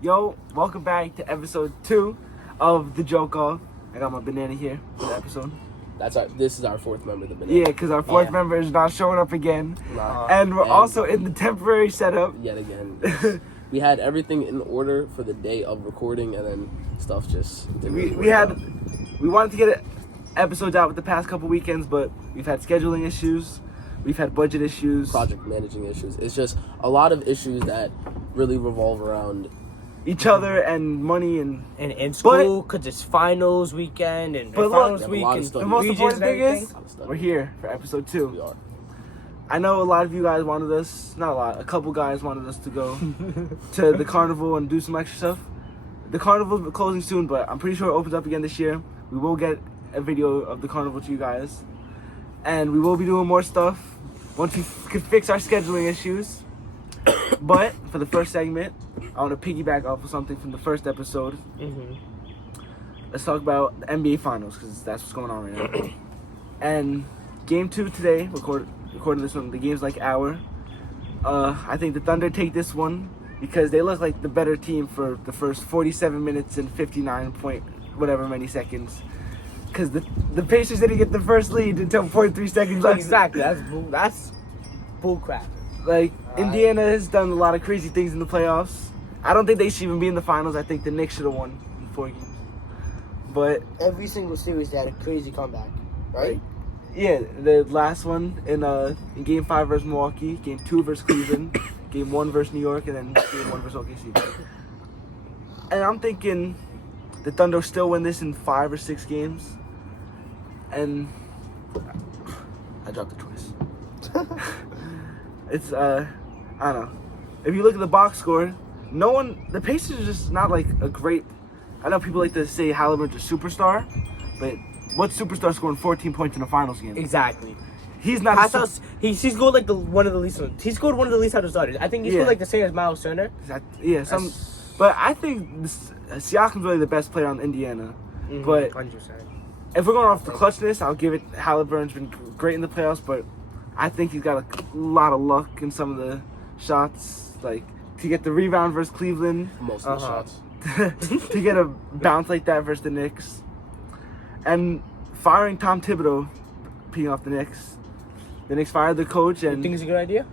Yo, welcome back to episode 2 of The Joke Off. I got my banana here for the episode. This is our fourth member of the banana. Yeah, because our fourth member is not showing up again. Nah. And we're also in the temporary setup. Yet again. We had everything in order for the day of recording, and then stuff just didn't We work out. wanted to get episodes out with the past couple weekends, but we've had scheduling issues. We've had budget issues. Project managing issues. It's just a lot of issues that really revolve around each other and money and in school, because it's finals weekend and But finals look, week and the the most regions important and thing is everything. we're here for episode 2. we are. I know a lot of you guys wanted us, not a lot, a couple guys wanted us to go to the carnival and do some extra stuff. The carnival is closing soon, but I'm pretty sure it opens up again this year. We will get a video of the carnival to you guys. And we will be doing more stuff once we can fix our scheduling issues. But for the first segment, I want to piggyback off of something from the first episode. Let's talk about the NBA Finals, because that's what's going on right now. And game 2 today, recording this one, the game's like hour. I think the Thunder take this one because they look like the better team for the first 47 minutes and 59 point whatever many seconds. Because the Pacers didn't get the first lead until 0.3 seconds left. Exactly, that's bull crap. Like, Indiana has done a lot of crazy things in the playoffs. I don't think they should even be in the finals. I think the Knicks should have won in 4 games. But Every single series they had a crazy comeback, right? yeah, the last one in Game 5 versus Milwaukee, Game 2 versus Cleveland, Game 1 versus New York, and then Game 1 versus OKC. And I'm thinking the Thunder still win this in 5 or 6 games. And I dropped the choice. It's I don't know. If you look at the box score, the Pacers are just not like a great. I know people like to say Halliburton's a superstar, but what superstar scoring 14 points in a finals game? Exactly. He's not. He scored like one of the least. He scored one of the least out of starters. I think he scored like the same as Miles Turner. But I think Siakam's really the best player on Indiana. But 100%. if we're going off the clutchness, I'll give it. Halliburton's been great in the playoffs, but I think he's got a lot of luck in some of the shots, like to get the rebound versus Cleveland. Most of the shots. To get a bounce like that versus the Knicks. And firing Tom Thibodeau, peeing off the Knicks. The Knicks fired the coach, and You think it's a good idea?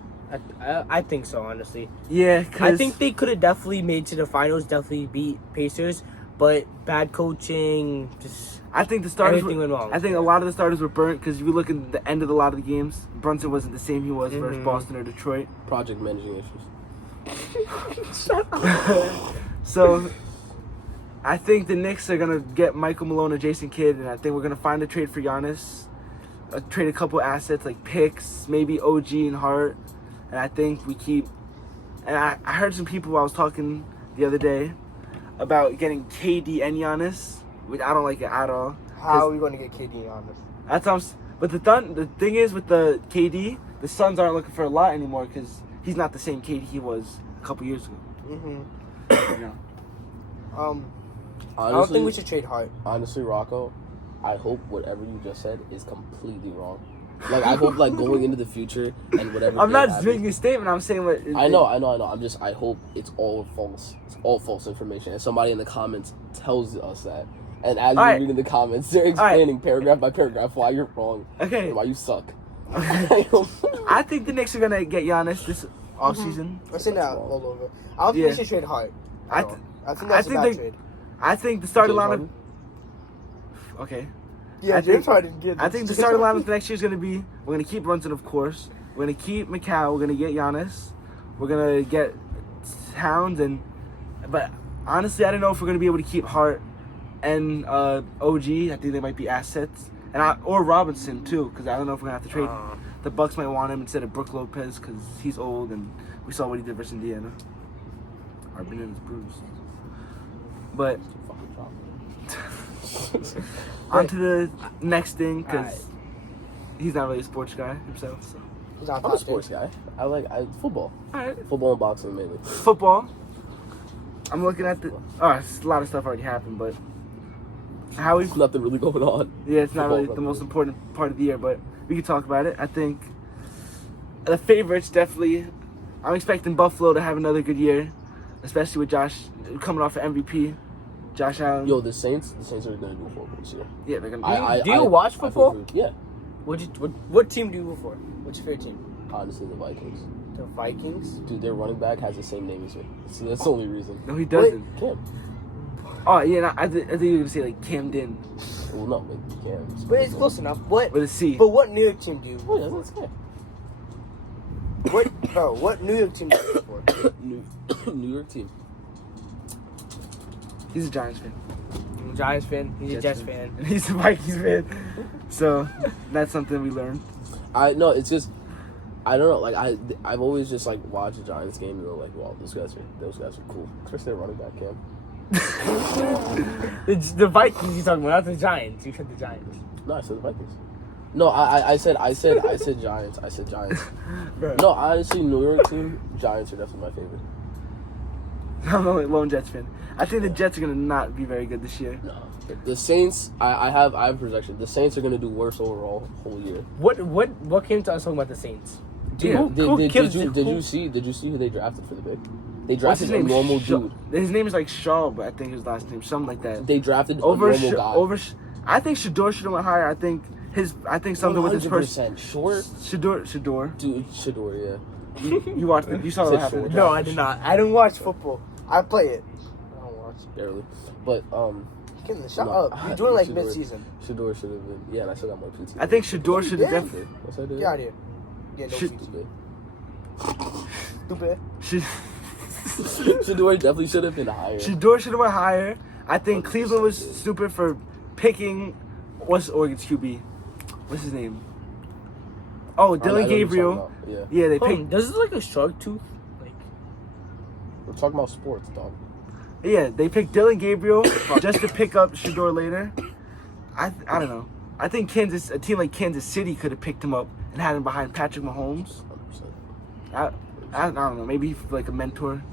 I think so, honestly. yeah, I think they could have definitely made to the finals, definitely beat Pacers, but bad coaching, just I think the starters everything went wrong. I think a lot of the starters were burnt because if you look at the end of a lot of the games, Brunson wasn't the same he was versus Boston or Detroit. Project managing issues. So I think the Knicks are gonna get Michael Malone or Jason Kidd, and I think we're gonna find a trade for Giannis. Trade a couple assets like picks, maybe OG and Hart, and I think we keep. And I heard some people while I was talking the other day about getting KD and Giannis, which I don't like it at all. How are we going to get KD on this? That's how but the thing is with the KD, the Suns aren't looking for a lot anymore because he's not the same KD he was a couple years ago. You know? I don't think we should trade Hart. Honestly, Rocco, I hope whatever you just said is completely wrong. Like, I hope, like, going into the future and whatever. I'm not happens- making a statement. I'm saying what. I know. I hope it's all false. It's all false information. And somebody in the comments tells us that. And as you're reading the comments, they're explaining paragraph by paragraph why you're wrong. Okay. And why you suck. I think the Knicks are gonna get Giannis this off season. We're saying that all over. I don't think we should trade Hart. I think that's a bad trade. I think the starting James lineup. Harden? Okay. Yeah, I James think- Harden did. I think the starting lineup for next year is gonna be: we're gonna keep Brunson, of course. We're gonna keep McCall. We're gonna get Giannis. We're gonna get Towns but honestly, I don't know if we're gonna be able to keep Hart and OG. I think they might be assets, or Robinson too, because I don't know if we're gonna have to trade. The Bucks might want him instead of Brook Lopez because he's old, and we saw what he did versus Indiana. Our banana's bruised. But on to the next thing, because he's not really a sports guy himself. So. He's on I'm a top sports guy. I like football. Alright. Football and boxing, mainly. Football. I'm looking at a lot of stuff already happened, but how we. There's nothing really going on. Yeah, it's not Football, really the most important part of the year, but we can talk about it. I think the favorites definitely. I'm expecting Buffalo to have another good year. especially with Josh coming off an MVP. Josh Allen. Yo, the Saints are gonna do horrible this year. Yeah, they're gonna. Do you watch football? Yeah. What team do you root for? What's your favorite team? Honestly, the Vikings. The Vikings. Dude, their running back has the same name as me. So that's the only reason. No, he doesn't. Cam. Oh yeah, no, I think you were gonna say like Camden Well, no, like Cam. But it's close enough. What? with a C. But what New York team do you? Oh yeah, that's Cam. What New York team do you root for? New York team. He's a Giants fan. I'm a Giants fan. He's a Jets fan. And he's a Vikings fan. So that's something we learned. It's just I don't know. Like I've always just like watched a Giants game and go like, wow, those guys are cool. Especially their running back Cam. The Vikings you talking about, not the Giants. You said the Giants. No, I said the Vikings. No, I said Giants. I said Giants. Bro. No, honestly, New York team, Giants are definitely my favorite. I'm a lone Jets fan. I think the Jets are gonna not be very good this year. No, the Saints. I have a projection. The Saints are gonna do worse overall whole year. What came to us talking about the Saints? Did you see who they drafted for the pick? They What's his drafted a name? normal dude. His name is like Shaw, but I think his last name something like that. They drafted a normal guy. I think Shador should have went higher. I think something with his person. 100% short. Shador. Dude, Shador, yeah. You watched it. You saw what happened. No, I did not. I don't watch football. I play it. I don't watch. Barely. But Kidding, shut no, up. You're doing like Shador- mid-season. Shador should have been. Yeah, and I still got more PT. I think Shador should have Yeah. definitely. Yes, I did. Get out of here. Yeah, no Shit. season. Stupid. Stupid. Shador definitely should have been higher. Shador should have went higher. I think Cleveland was stupid for picking. What's Oregon's QB? What's his name? Oh, I know Dylan what you're Gabriel. talking about. Yeah, they Oh, picked. does it look like a shark tooth? Like We're talking about sports, dog. Yeah, they picked Dylan Gabriel just to pick up Shador later. I don't know. I think a team like Kansas City could have picked him up and had him behind Patrick Mahomes. 100%. I don't know. Maybe like a mentor.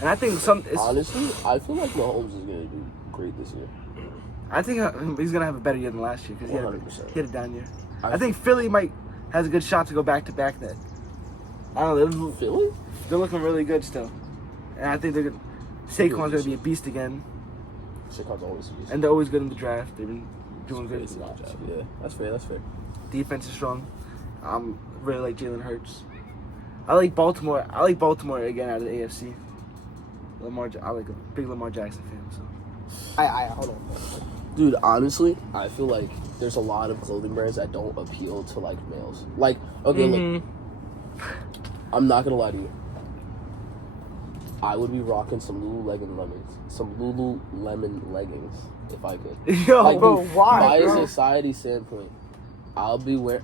And I think Honestly, I feel like Mahomes is gonna do great this year. I think he's gonna have a better year than last year because he 100%. had a down year. I think Philly has a good shot to go back to back. Then I don't know. Philly? They're looking really good still, and I think Saquon's gonna be a beast again. Saquon's always a beast. And they're always good in the draft. They've been doing good. Yeah, that's fair. Defense is strong. Really like Jalen Hurts. I like Baltimore again out of the AFC. I like a big Lamar Jackson fan. So Hold on. Dude, honestly, I feel like there's a lot of clothing brands that don't appeal to like males. Like, okay, look, I'm not gonna lie to you. I would be rocking some Lululemon leggings if I could. Yo, Like, bro, dude, why, By bro? a society standpoint, I'll be wearing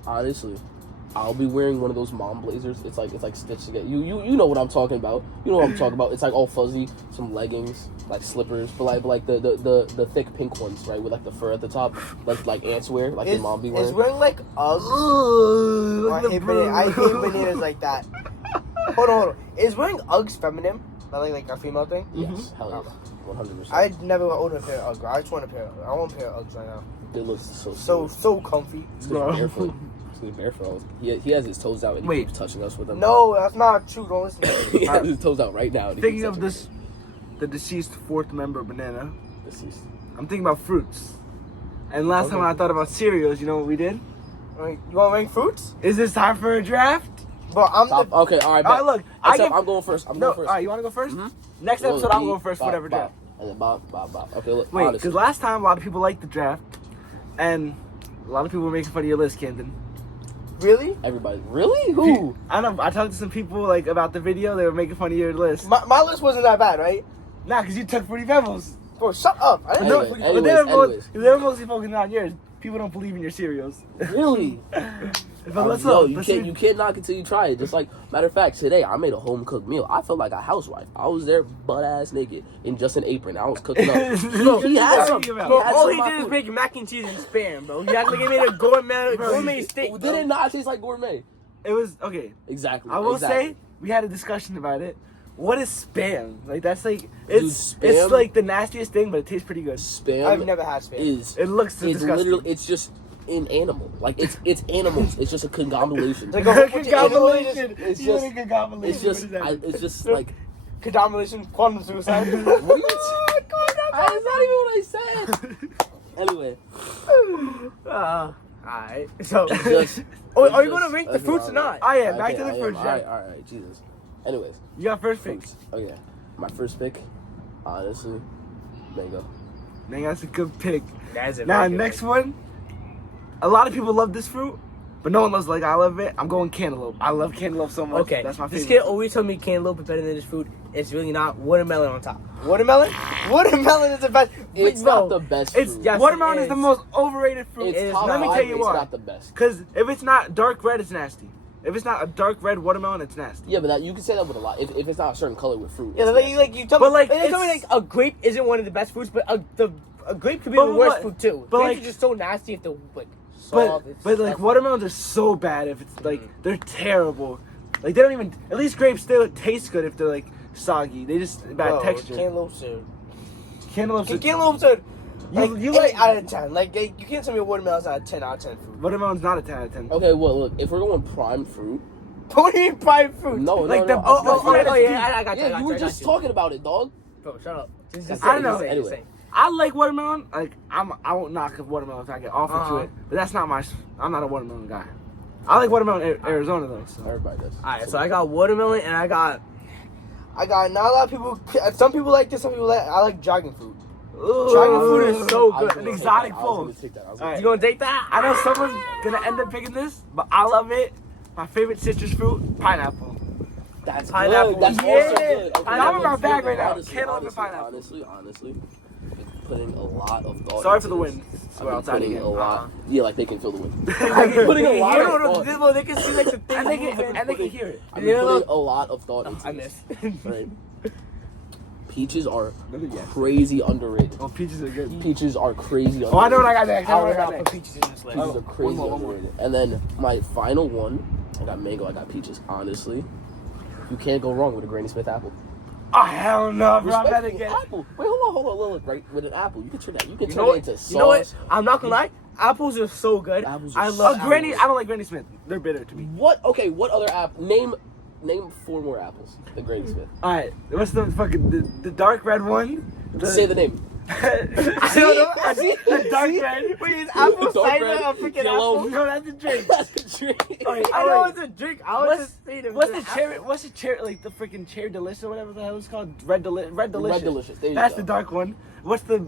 one of those mom blazers. It's like stitched together. You know what I'm talking about. You know what I'm talking about. It's like all fuzzy, some leggings, like slippers, but like the thick pink ones, right, with like the fur at the top, like ants wear, like your mom be Is wearing. wearing like Ugh, I hate bananas like that. Hold on. Is wearing Uggs feminine? Not like a female thing? Yes, hell yeah, 100%. I'd never own a pair of Uggs. I just want a pair. I want a pair of Uggs right now. It looks So comfy. It's barefoot. He's barefoot. He has his toes out and he keeps touching us with them. No, that's not true. Don't listen to me. He has his toes out right now. And he Thinking keeps of touching the deceased fourth member, Banana. us. Deceased. I'm thinking about fruits. And last time I thought about cereals, you know what we did? You want to rank fruits? Is this time for a draft? But I'm Stop. the. Okay, all right. All right, look. I'm going first. I'm going first. All right, you want to go 1st Mm-hmm. Next episode, I'm going first, whatever draft. And then Bob. Okay, look. Wait, honestly. because last time a lot of people liked the draft, and a lot of people were making fun of your list, Camden. Really? Everybody. Really? Who? I don't know. I talked to some people like about the video. They were making fun of your list. My list wasn't that bad, right? Nah, because you took Fruity Pebbles. Bro, shut up. I didn't Anyway, know. But they were mostly focusing on yours. People don't believe in your cereals. Really? But let's No, look. you can't knock it until you try it. Just like, matter of fact, today I made a home cooked meal. I felt like a housewife. I was there butt ass naked in just an apron. I was cooking up. Bro, he had some. Bro, all he of my did is food. make mac and cheese and spam, bro. He acted like he made a gourmet steak. Did bro. it not taste like gourmet? It was okay. Exactly. I will say we had a discussion about it. What is spam? Like that's like it's spam- like the nastiest thing, but it tastes pretty good. Spam I've never had spam. is It looks it's disgusting. literally it's just an animal. Like it's animals. It's just a conglomeration. Like a whole bunch of animals. Conglomeration. It's You just- want a conglomeration. It's just What is that? it's just like Contamination, quantum suicide. What are you That's not even what I said. Anyway, Alright. So, just. are you gonna rank the let's fruits or move on. not? Oh yeah, back Okay, to the I am. fruits. Yeah. Alright, Jesus. Anyways, You got first pick. fruits. Okay, my first pick, honestly, mango. Man, that's a good pick. That's it. Now, next one. A lot of people love this fruit, but no one loves like I love it. I'm going cantaloupe. I love cantaloupe so much. Okay, That's my this favorite. kid always told me cantaloupe is better than this fruit. It's really not. Watermelon on top. Watermelon? Watermelon is the best. It's no, not the best It's fruit. yes, watermelon it is the is. most overrated fruit. It's it is top Let me five, tell you it's why. not the best. Because if it's not dark red, it's nasty. If it's not a dark red watermelon, it's nasty. Yeah, but that, you can say that with a lot. If it's not a certain color with fruit. Yeah, it's like, nasty. like you tell But, me, like, you tell me, it's- like, A grape isn't one of the best fruits, but a grape could be But the worst what- fruit too. but, Grapes like- are just so nasty if they're like But soft. It's but like disgusting. watermelons are so bad if it's like they're terrible. Like they don't even. At least grapes still taste good if they're like soggy. They just bad bro, texture. Cantaloupes are. Cantaloupes. are- Cantaloupes are. Like, You 8 like- out of 10. Like, you can't tell me watermelon's not a 10 out of 10 fruit. Watermelon's not a 10 out of 10. Okay, well, look, if we're going prime fruit, What do you mean prime fruit? no, Like no, the- no. Oh, yeah, I got you. I Yeah, got you were I got just you. talking about it, dog. Bro, shut up. Just I don't know. say, Anyway. say. I like watermelon. Like I won't knock a watermelon if I get offered Uh-huh. to it. But that's not my. I'm not a watermelon guy. I like watermelon in Arizona though. So. Everybody does. Alright, so I got watermelon and I got I got not a lot of people. Some people like this. Some people like. I like dragon fruit. Dragon fruit is so I was good. gonna An take exotic that. I was fold. gonna take that. I was All gonna right. You gonna take that? I know someone's gonna end up picking this, but I love it. My favorite citrus fruit, pineapple. That's Pineapple. good. That's Yeah. also good. Okay, Pineapple in my bag right now. Honestly, Cantaloupe and honestly, pineapple. honestly, putting a lot of thought. Sorry into for the this. wind. I've So been outside putting again. a lot. Yeah, like they can feel the wind. I've They been putting a can lot hear of it. thought. Well, they can see like the thing. And they can hear it. I've been putting a lot of thought into I this. missed. Right. Peaches are Yes. crazy underrated. Oh, peaches are good. Peaches are crazy underrated. Oh, I know what I got next. I know I what I got would not next. put peaches in this list. Peaches are crazy one more. underrated. And then my final one, I got mango, I got peaches. Honestly, you can't go wrong with a Granny Smith apple. Oh hell no, bro! I better Respectfully, get. apple. Wait, hold on. Look, right with an apple, you can turn that. You can You turn know it what? into sauce. You know what? I'm not gonna lie. Apples are so good. Apples are I so love good. Granny, I don't like Granny Smith. They're bitter to me. What? Okay, what other apple? Name 4 more apples. The Granny Smith. All right, what's the fucking the dark red one? Say the name. I don't know. See? The dark red. Wait, is apple Dark cider red, a freaking yellow. apple? No, that's a drink. That's a drink. Alright, I know alright. it's a drink. I was What's- just saying it What's was the an cherry? What's the cherry? Like the freaking cherry delicious or whatever the hell it's called? Red delicious. Red Delicious. There you That's go. the dark one. What's the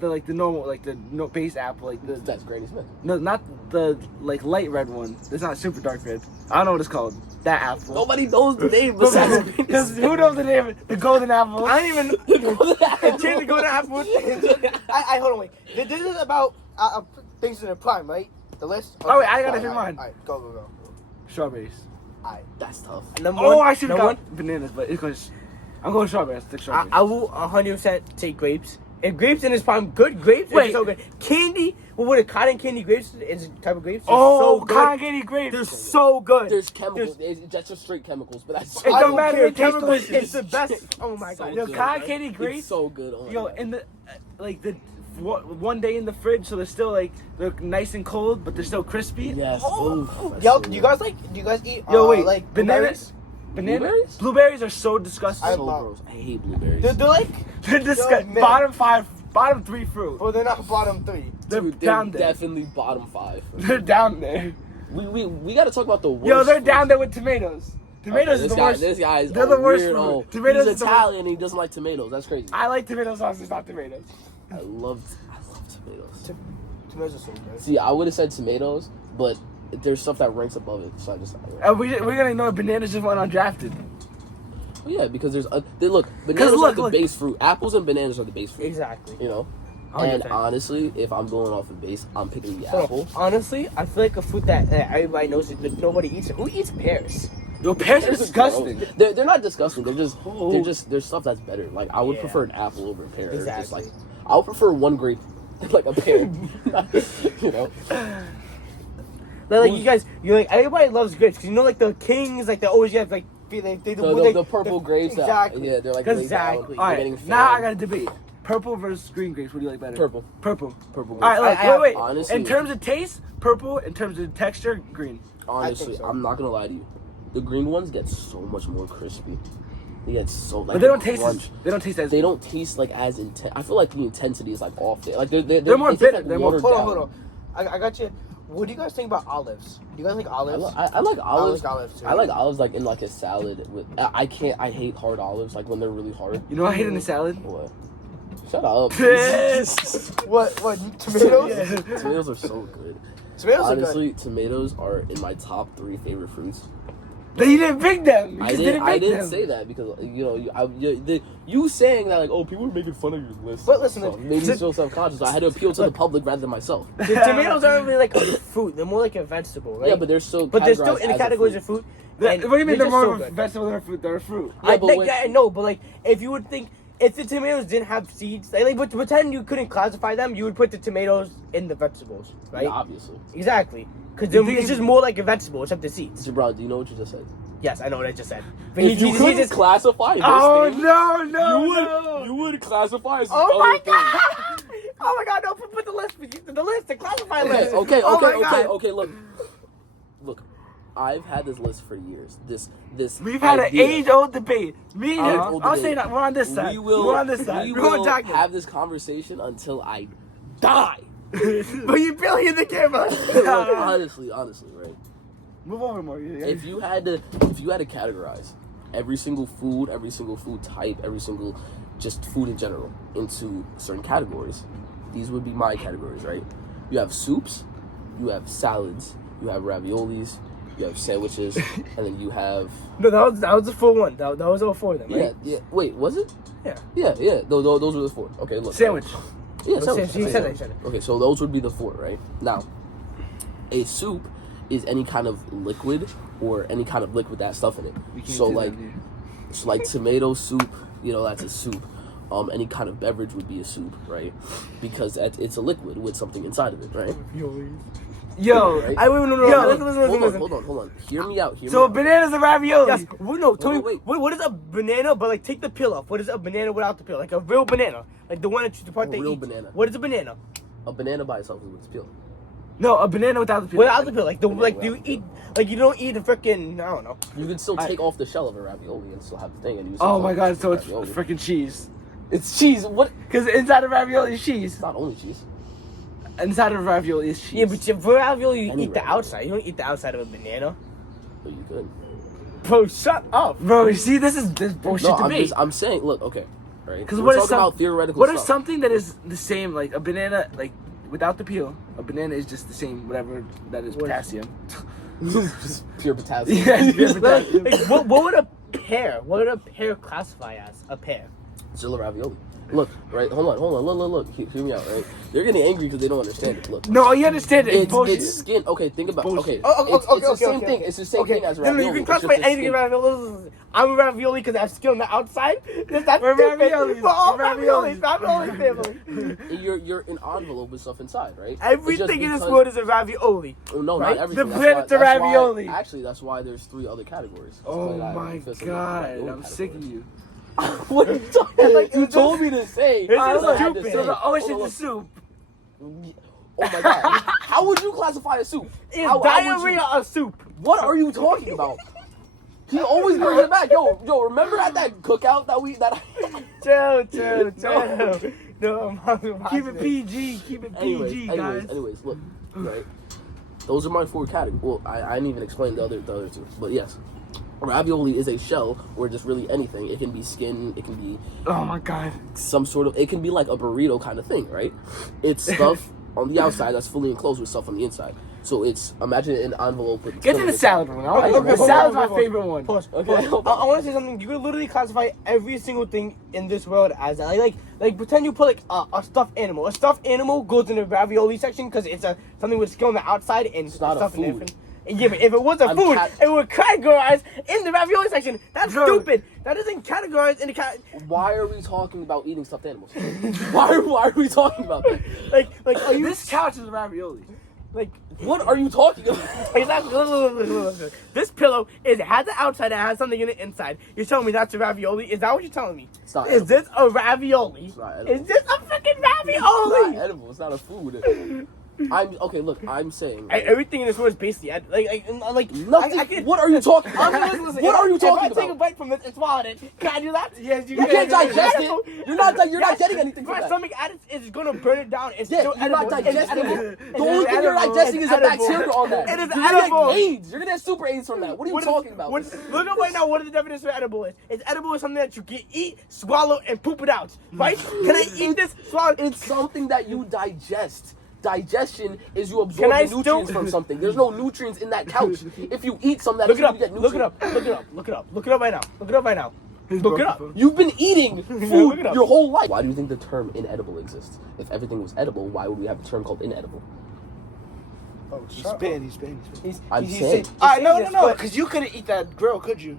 like the normal like the no base apple like the That's Granny Smith. no not the like light red one. It's not super dark red. I don't know what it's called. That apple. Nobody knows the name besides Granny Because Smith. who knows the name? of it? The golden apple. I don't even. It changed the golden apple. I hold on, wait. This is about things in the prime, right? The list. Oh, wait, I gotta Alright, pick mine. Alright, go. Strawberries. That's tough. Number Oh, one, I should have number got bananas, but it's because I'm going strawberries. Stick strawberries. I will 100% take grapes. If grapes in this prime, good grapes, Wait. it's so good. Candy, well, what a cotton candy grapes is a type of grapes. oh, so good. cotton candy grapes. They're so good. There's chemicals. That's just straight chemicals, but that's It don't matter. care. It tastes Chemicals, delicious. it's the best. Oh my So god. Yo, good, cotton bro. candy It's grapes. so good. Oh my Yo, God. in the like the one day in the fridge, so they're still like they're nice and cold, but they're still crispy. Yes. Oh. Oof, that's Yo, so do you good. guys do you guys eat? Yo, wait. like Bananas. Blueberries? Blueberries are so disgusting. I So love- gross. I hate blueberries. They're like, They're disgusting. man. Bottom 3 fruit. well, they're not bottom 3. They're Dude, down there. definitely bottom 5. They're down there. We got to talk about the worst. Yo, they're fruits. down there with tomatoes. Tomatoes Okay, is this the guy, worst. This guy is They're a the worst weirdo. fruit. Tomatoes He's is the Italian and he doesn't like tomatoes. That's crazy. I like tomato sauce. It's not tomatoes. I love tomatoes. Tomatoes are so good. See, I would have said tomatoes, but there's stuff that ranks above it, so I just. We're gonna ignore bananas just went undrafted. Well, yeah, because there's look, bananas look, are the look. base fruit. Apples and bananas are the base fruit. Exactly. You know. 100%. And honestly, if I'm going off of base, I'm picking the So, apple. honestly, I feel like a fruit that everybody knows that nobody eats. Who eats pears? Yo, pears are Pears disgusting. gross. They're not disgusting. They're just there's stuff that's better. Like I would Yeah. prefer an apple over a pear. It's just Exactly. like I would prefer one grape, like a pear. You know. Like you guys, you're like everybody loves grapes because you know like the kings, like they always get like The purple grapes. Exactly. Yeah, they're like laid down. Exactly. They're All getting right, now I fanned. got a debate. Purple versus green grapes. What do you like better? Purple. Purple. Purple. All right, look, I- wait. honestly- In terms of taste, purple. In terms of texture, green. Honestly, I think so. I'm not gonna lie to you. The green ones get so much more crispy. They get so like But they don't the taste crunch. as, they don't taste as They don't taste like as intense. I feel like the intensity is like off there. Like They're more they taste, bitter. like, They're more- watered Hold down. on. I got you. What do you guys think about olives? Do you guys like olives? I like olives. I like olives too. I like olives like in like a salad with. I can't. I hate hard olives like when they're really hard. You know what I hate in the salad? What? Shut up. What? Tomatoes? Tomatoes are so good. Tomatoes are good. Honestly, tomatoes are in my top 3 favorite fruits. But you didn't pick them. You I just didn't. I pick didn't them. say that because you saying that like, oh, people are making fun of your list. But listen, so it made me feel self-conscious. I had to appeal to the public rather than myself. The tomatoes aren't really like a fruit. They're more like a vegetable, right? Yeah, but they're still. But they're still categorized in the as a categories fruit. of fruit. What do you mean they're just more so of a good. vegetable than a fruit? They're a fruit. Yeah, but when- yeah, I know, but like, if you would think, if the tomatoes didn't have seeds, like but to pretend you couldn't classify them, you would put the tomatoes in the vegetables, right? Yeah, obviously. Exactly. Because You think it's just more like a vegetable, except the seeds. Mr. Brown, do you know what you just said? Yes, I know what I just said. But If you he couldn't just classify this Oh thing, no! you would classify as Oh my other things. god! Oh my god! No, put the list. The list. The classified Okay, list. okay, Oh my okay. God. Look. I've had this list for years. This We've had an idea. age-old debate. Me and Uh-huh. him. I'll say that we're on this side. We will. We're on this side. We We're will talking. have this conversation until I die. But you barely in the camera. Look, honestly, right? Move over more. If you had to categorize every single food type, every single just food in general into certain categories, these would be my categories, right? You have soups, you have salads, you have raviolis, you have sandwiches, and then you have No, that was the full one. That was all four of them, right? yeah. Wait, was it? Yeah. Yeah. Those were the 4. Okay, look. Sandwich. Yeah, Oh, sandwich. you said it. Okay, so those would be the 4, right? Now, a soup is any kind of liquid or any kind of liquid that has stuff in it. So like tomato soup, that's a soup. Any kind of beverage would be a soup, right? Because it's a liquid with something inside of it, right? Yo, Right? I wouldn't know. Yo, Listen. Hold on. Hear me out. so bananas and ravioli. Yes. Well, no, Tony. wait. What is a banana? But like, take the peel off. What is a banana without the peel? Like a real banana, like the one the part A they real eat. banana. What is a banana A banana by itself is what's peeled. No, a banana without the peel. without the peel? Like Banana like without do you the peel. eat like you don't eat a freaking I don't know. You can still take off the shell of a ravioli and still have the thing. And you Oh my god, so it's ravioli. freaking cheese. It's cheese. What? Because inside of ravioli is cheese. It's not only cheese. Inside of ravioli is cheese. Yeah, but for ravioli you Any eat the ravioli. outside. You don't eat the outside of a banana. But you could. Bro, shut up. Bro, you see, this is bullshit No, debate. I'm saying, look, okay, right? Because We're what is talking about some, theoretical what if stuff. something that is the same, like a banana, like without the peel, a banana is just the same, whatever that is What is- potassium. Just pure potassium. Yeah, it's pure potassium. Like, what would a pear? What would a pear classify as? A pear. Still a ravioli. Look, right? Hold on. Look. Hear me out, right? They're getting angry because they don't understand it. Look. No, you understand it. It's bullshit. It's skin. Okay, think about. Bullshit. Okay, Oh, it's the same thing. It's the same thing as No, ravioli. you can It's just classify the anything skin. as ravioli. I'm a ravioli because I have skin on the outside. That's We're stupid. raviolis. We're all We're raviolis. raviolis. Ravioli family. And you're an envelope with stuff inside, right? It's Everything just in this because- world is a ravioli. Oh, no, right? not everything. The That's planet's why- a that's why- ravioli. Actually, that's why there's 3 other categories. Oh So that my fits in the god, ravioli I'm sick of category. you. What are you talking about? You It's told me to say. It's I just had to stupid. say. So the Hold ocean's on, a look. soup. Oh my god. How would you classify a soup? Is How would you- diarrhea a soup? What are you talking about? He always brings it back. Yo, remember at that cookout that Chill. No, I'm Keep it PG. Keep it PG, guys. Anyways, look, right? Those are my 4 categories. Well, I didn't even explain the other 2. But yes. Ravioli is a shell or just really anything. It can be skin, it can be Oh my god. some sort of, it can be like a burrito kind of thing, right? It's stuff on the outside that's fully enclosed with stuff on the inside. So it's, imagine an envelope with Get to filling the inside. salad one. Okay, The hold salad's on, my favorite one. Pause. Okay, hold I on. want to say something. You could literally classify every single thing in this world as that. Like pretend you put like a stuffed animal. A stuffed animal goes in the ravioli section because it's something with skin on the outside and not a stuff in food. different. Yeah, but if it was a I'm food, cat- it would categorize in the ravioli section. That's Bro. stupid. That isn't categorized in the Why are we talking about eating stuffed animals? why are we talking about that? like are you This couch is ravioli. like What are you talking about? exactly? Look. This pillow has the outside and has something in the inside. You're telling me that's a ravioli? Is that what you're telling me? It's not Is edible. this a ravioli? It's not edible. Is this a freaking It's not ravioli? edible. It's not a food. I'm saying Everything in this world is basically like nothing. I can, What are you talking about? Listen, What are you talking If I take a about? bite from this and swallow it, can I do that? Yes, you You can't can. digest it. You're not getting anything from My that. stomach acid is gonna burn it down. It's Yeah, still you're not edible. digesting It's it. edible. The only thing you're edible. digesting is It's the edible. bacteria on that. It is You're gonna edible. get AIDS. You're gonna get super AIDS from that. What are you talking about? Look up right now. What is the definition of edible is? It's edible is something that you can eat, swallow, and poop it out. Right? Can I eat this? Swallow? It's something that you digest. Digestion is you absorb Can I the nutrients still- from something. There's no nutrients in that couch. If you eat some, that Look it up. you get Look it nutrients. up. Look it up. Look it up. Look it up right now. Look it up right now. His Look it broken up. phone. You've been eating Look food it up. your whole life. Why do you think the term inedible exists? If everything was edible, why would we have a term called inedible? Oh, He's spitting, he's spitting, he's spitting. I'm saying- Alright, no, this, no, but- because you couldn't eat that grill, could you?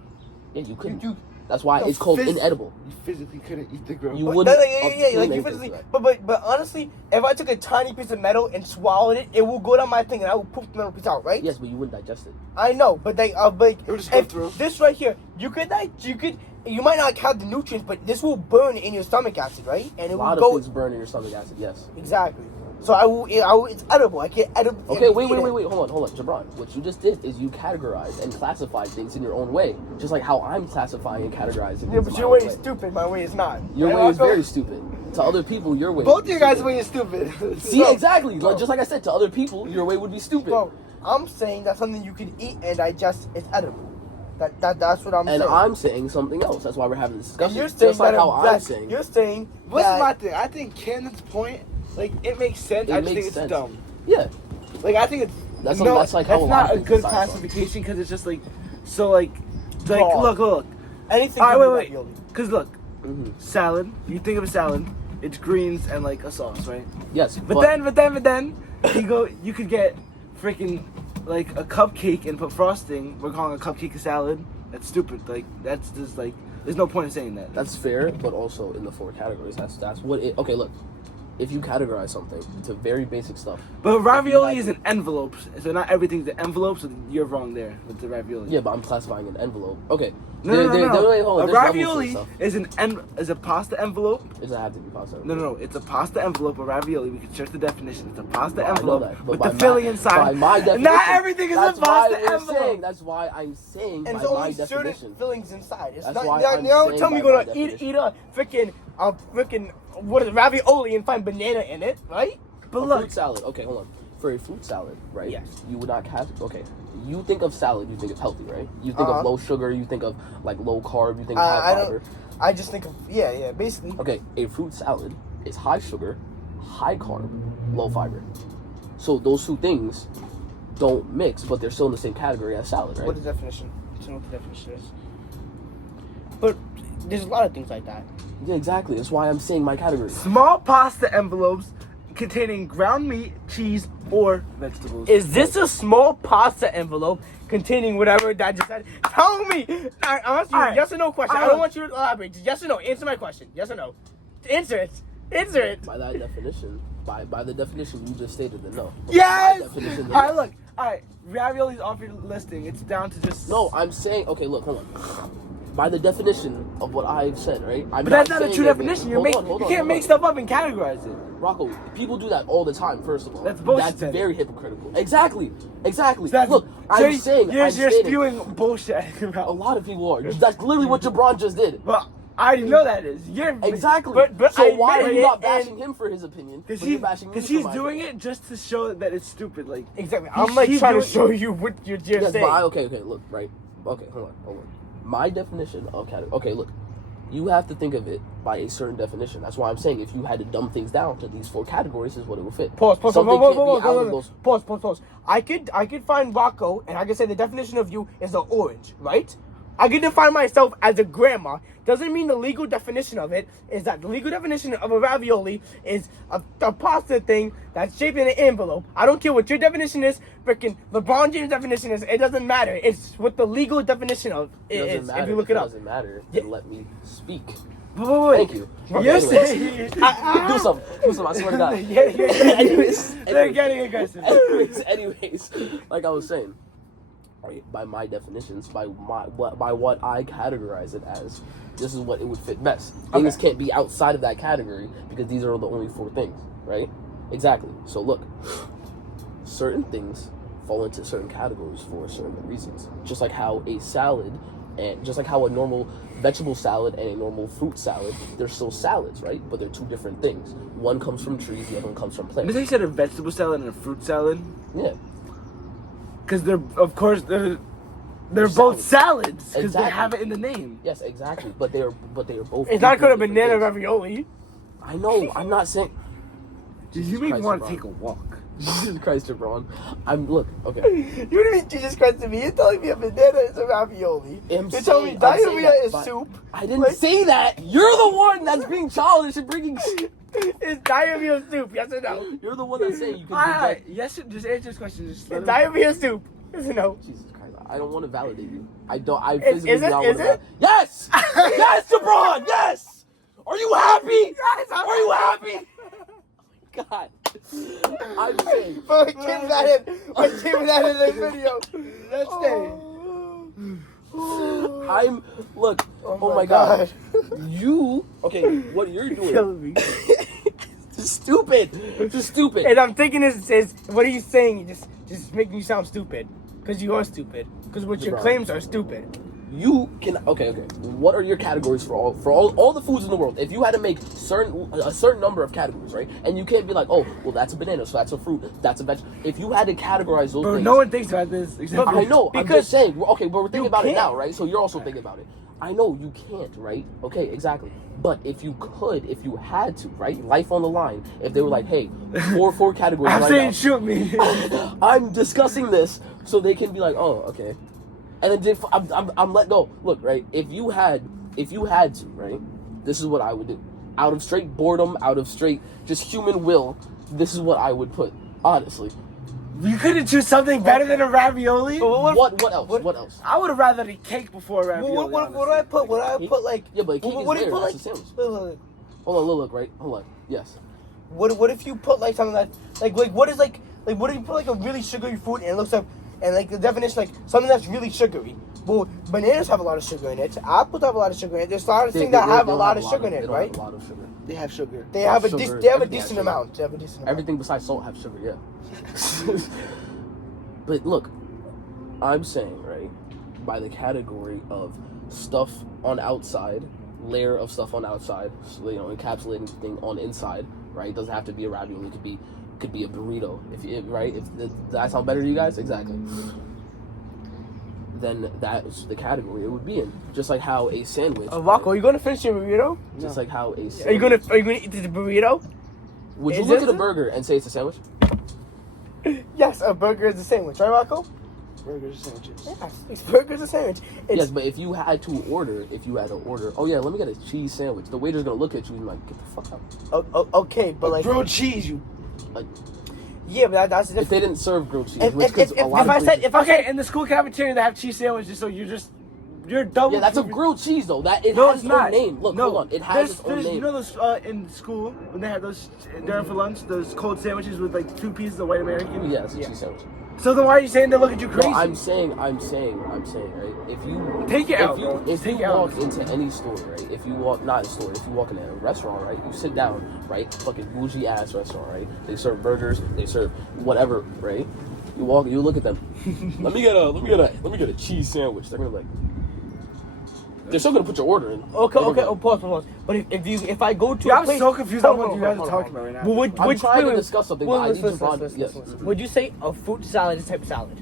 Yeah, you couldn't. You- That's why No, it's called phys- inedible. You physically couldn't eat the grill. You But- wouldn't. like, yeah, obtain like you anything physically. from that. But honestly, if I took a tiny piece of metal and swallowed it, it will go down my thing and I will poop the metal piece out, right? Yes, but you wouldn't digest it. I know, but like, It would just go if through. this right here, you might not have the nutrients, but this will burn in your stomach acid, right? And A it lot will of go things burn in your stomach acid. Yes. exactly. So I will, it's edible. I can't edible. Okay, wait. Hold on, Jabron. What you just did is you categorized and classified things in your own way, just like how I'm classifying and categorizing Yeah, things but in your my way own is stupid. My way is not. Your Right, way is Rocco? very stupid. To other people, your way. Both would of be you guys' stupid. way is stupid. See, So- exactly. so- Just like I said, to other people, your way would be stupid. Bro, I'm saying that something you can eat and digest is edible. That's what I'm And saying. I'm saying something else. That's why we're having this And discussion. you're saying Just like that how I'm saying. you're saying What's that my thing? I think Camden's point, like, it makes sense. It I just makes think it's sense. dumb. Yeah. Like, I think it's That's no, that's like how that's a lot not of a things good in science are. classification because it's just like so like Bro. look. anything All can right, be wait. ravioli. Because look, Mhm. salad. You think of a salad, it's greens and like a sauce, right? Yes, But then you could get freaking like a cupcake and put frosting. We're calling a cupcake a salad. That's stupid. Like that's just like there's no point in saying that. that's fair, but also in the four categories. That's what it. Okay, look. If you categorize something to very basic stuff. But ravioli is an envelope, so not everything's an envelope. So you're wrong there with the ravioli. Yeah, but I'm classifying an envelope. Okay. No. wait, hold on, A there's levels to ravioli stuff. is a pasta envelope. Does it have to be pasta? No. It's a pasta envelope. A ravioli. We can check the definition. It's a pasta No, I know envelope that, but with by the filling by inside. my definition, Not everything is a that's why pasta we're envelope. saying- That's why I'm saying And by it's my only certain definition. fillings inside. It's That's not. why You I'm don't saying tell me by you're my gonna eat definition. a freaking what is it, ravioli and find banana in it, right? But A look, fruit salad. Okay, hold on. For a fruit salad, right? Yes. You would not cast. Okay. You think of salad, you think of healthy, right? You think Uh-huh. of low sugar, you think of like low carb, you think of I high don't- fiber. I just think of basically. Okay, a fruit salad is high sugar, high carb, low fiber. So those two things don't mix, but they're still in the same category as salad, right? What is the definition? I don't know what the definition is. But there's a lot of things like that. Yeah, exactly. That's why I'm saying my category. small pasta envelopes containing ground meat, cheese, or vegetables. Is this a small pasta envelope containing whatever that I just said? Tell me. I'm asking you a Alright. yes or no question. I Alright. don't want you to elaborate. Just yes or no. Answer my question. Yes or no. Answer it. Answer it. By that definition, by the definition you just stated, then no. But by Yes. my definition, then All right, yes. look. All right, ravioli's off your listing. It's down to just No, I'm saying. Okay, look, hold on. By the definition of what I've said, right? I'm But that's not a saying true that- definition. Hold on, You can't make stuff up and categorize it. Rocco, people do that all the time. First of all, That's bullshit, That's then. very hypocritical. Exactly. That's- Look, I'm saying. you're I'm stating- spewing bullshit. A lot of people are. That's literally what Jabron just did. Well, I already know that is. You're Exactly. But so I why are admitted you not it, bashing and- him for his opinion? Because but you're bashing me for he's mine? doing it just to show that it's stupid. Like Exactly. He's- I'm like he's trying to doing- show you what you're Yes, saying. but okay, look, right. Okay, hold on. My definition of category. Okay, look. You have to think of it by a certain definition. That's why I'm saying if you had to dumb things down to these four categories, is what it would fit. Pause. Something can't be out of those. Pause. I could find Rocco, and I could say the definition of you is an orange, right? I could define myself as a grandma. Doesn't mean the legal definition of it is that the legal definition of a ravioli is a pasta thing that's shaped in an envelope. I don't care what your definition is. Freaking LeBron James' definition is. It doesn't matter. It's what the legal definition of it Doesn't is. matter. If you look it up. Doesn't matter. Yeah. Then let me speak. wait. Thank you. You're Anyways. saying Do something. I swear to God. anyways, they're anyways. getting aggressive. anyways, like I was saying, right, by my definitions, by what I categorize it as, this is what it would fit best. Things can't be outside of that category because these are the only four things, right? Exactly. So look, certain things fall into certain categories for certain reasons. Just like how a salad, and just like how a normal vegetable salad and a normal fruit salad, they're still salads, right? But they're two different things. One comes from trees, the other one comes from plants. Did they said a vegetable salad and a fruit salad? Yeah. Because they're both salads because they Exactly. have it in the name. Yes, exactly. But they are both. It's not called a different banana things. ravioli. I know. I'm not saying. Did you make me Christ, want to LeBron. take a walk? Jesus Christ, LeBron. Okay. You didn't mean Jesus Christ to me. You're telling me a banana is a ravioli. I'm You're telling me saying diarrhea that, is but soup. I didn't Like- say that. You're the one that's being childish and bringing. Is diarrhea soup? Yes or no? You're the one that's saying you can do Alright, that. yes, just answer this question. Just let Is him- diarrhea soup? Yes or no? Jesus Christ, I don't want to validate you. I don't. I Is physically it? do not Is want to. it? Yes. Yes, LeBron. Yes. Are you happy? Yes, I'm Are you happy? God. I'm saying. But we keep that in. We keep that in the video. Let's stay. I'm. Look. Oh, my God. You. Okay. What you're doing? Killing me. It's stupid. It's stupid. And I'm thinking is what are you saying? Just making you sound stupid. Because you are stupid. Because what your LeBron. claims are stupid. You can okay. What are your categories for all the foods in the world? If you had to make a certain number of categories, right? And you can't be like, oh, well, that's a banana, so that's a fruit, that's a vegetable. If you had to categorize those Bro, things, no one thinks about this. Except I know. I'm because just saying. Okay, but we're thinking you about it can't. now, right? So you're also thinking about it. I know you can't, right? Okay, exactly. But if you could, if you had to, right? Life on the line. If they were like, hey, four categories I'm right saying now. shoot me. I'm discussing this so they can be like, oh, okay. And then I'm let go. Look, right? If you had to, right? This is what I would do. Out of straight boredom, out of straight just human will, this is what I would put. Honestly. You couldn't choose something better than a ravioli? What else? What else? I would have rather eat cake before a ravioli. What do I put? What do I put like? Yeah, but cake is what do you layered. put That's like? a sandwich. Look. Hold on, look, right? Hold on. Yes. What if you put like something that like what is like what if you put like a really sugary food and it looks like and like the definition like something that's really sugary. Well, bananas have a lot of sugar in it. Apples have a lot of sugar in it. There's a lot of things that have a lot of sugar in it, right? They don't have a lot of sugar. They have sugar. They have a Sugar, they have a everything has decent sugar. amount. They have a decent amount. Everything besides salt have sugar, yeah. But look, I'm saying, right, by the category of stuff on outside, layer of stuff on outside, so, encapsulating thing on inside, right? It doesn't have to be a ravioli. It could be a burrito. Does that sound better to you guys? Exactly. Then that's the category it would be in. Just like how a sandwich. Rocco, are you gonna finish your burrito? Just like how a sandwich. Are you gonna eat this burrito? Would you Is look it- at a burger and say it's a sandwich? Yes, a burger is a sandwich, right, Rocco? Burgers, sandwiches. Yes, a burger is a sandwich. It's, Yes, but if you had to order, oh yeah, let me get a cheese sandwich. The waiter's gonna look at you and be like, get the fuck out. Okay, but like grilled cheese, you. yeah, but that's If different. they didn't serve grilled cheese, If- which if- because if- a lot if of I said- places- if I Okay, in the school cafeteria they have cheese sandwiches, so you're double. yeah, that's a grilled cheese though. That it No, has it's its own not. name. Look, no, hold on, it has its own there's, name. You know those in school when they had those during for lunch, those cold sandwiches with like 2 pieces of white American. Yeah, it's a cheese sandwich. So then why are you saying they look at you crazy? No, I'm saying, right? If you Take it out, bro. if Take you it out. walk into any store, right? If you walk not a store, if you walk in a restaurant, right? You sit down, right? Fucking bougie ass restaurant, right? They serve burgers, they serve whatever, right? You walk, you look at them. let me get a cheese sandwich. They're gonna be like, they're still gonna put your order in. Okay, They're okay. gonna- Oh, pause. But if I go to Yeah, a I'm place, so confused on what you guys are hold talking about right now. Well, I'm trying to wait, discuss something, well, but I need listen, Javon. listen, Yes. listen. Would you say a fruit salad is a type of salad?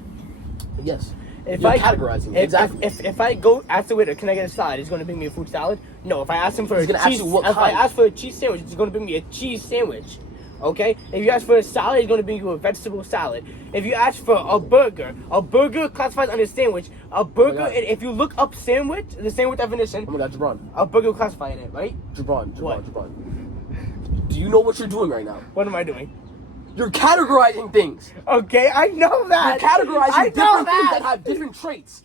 Yes. If You're I categorizing it, exactly. If I go ask the waiter, can I get a salad? He's going to bring me a fruit salad. No. If I ask him for He's a gonna ask cheese, you what if I kind. ask for a cheese sandwich, he's going to bring me a cheese sandwich. Okay. If you ask for a salad, he's going to bring you a vegetable salad. If you ask for a burger classifies under sandwich. A burger, God. and if you look up sandwich, the sandwich definition, Oh my God, Jabron. a burger will classify in it, right? Jabron. What? Do you know what you're doing right now? What am I doing? You're categorizing things. Okay, I know You're that. categorizing I know different things that. that have different traits,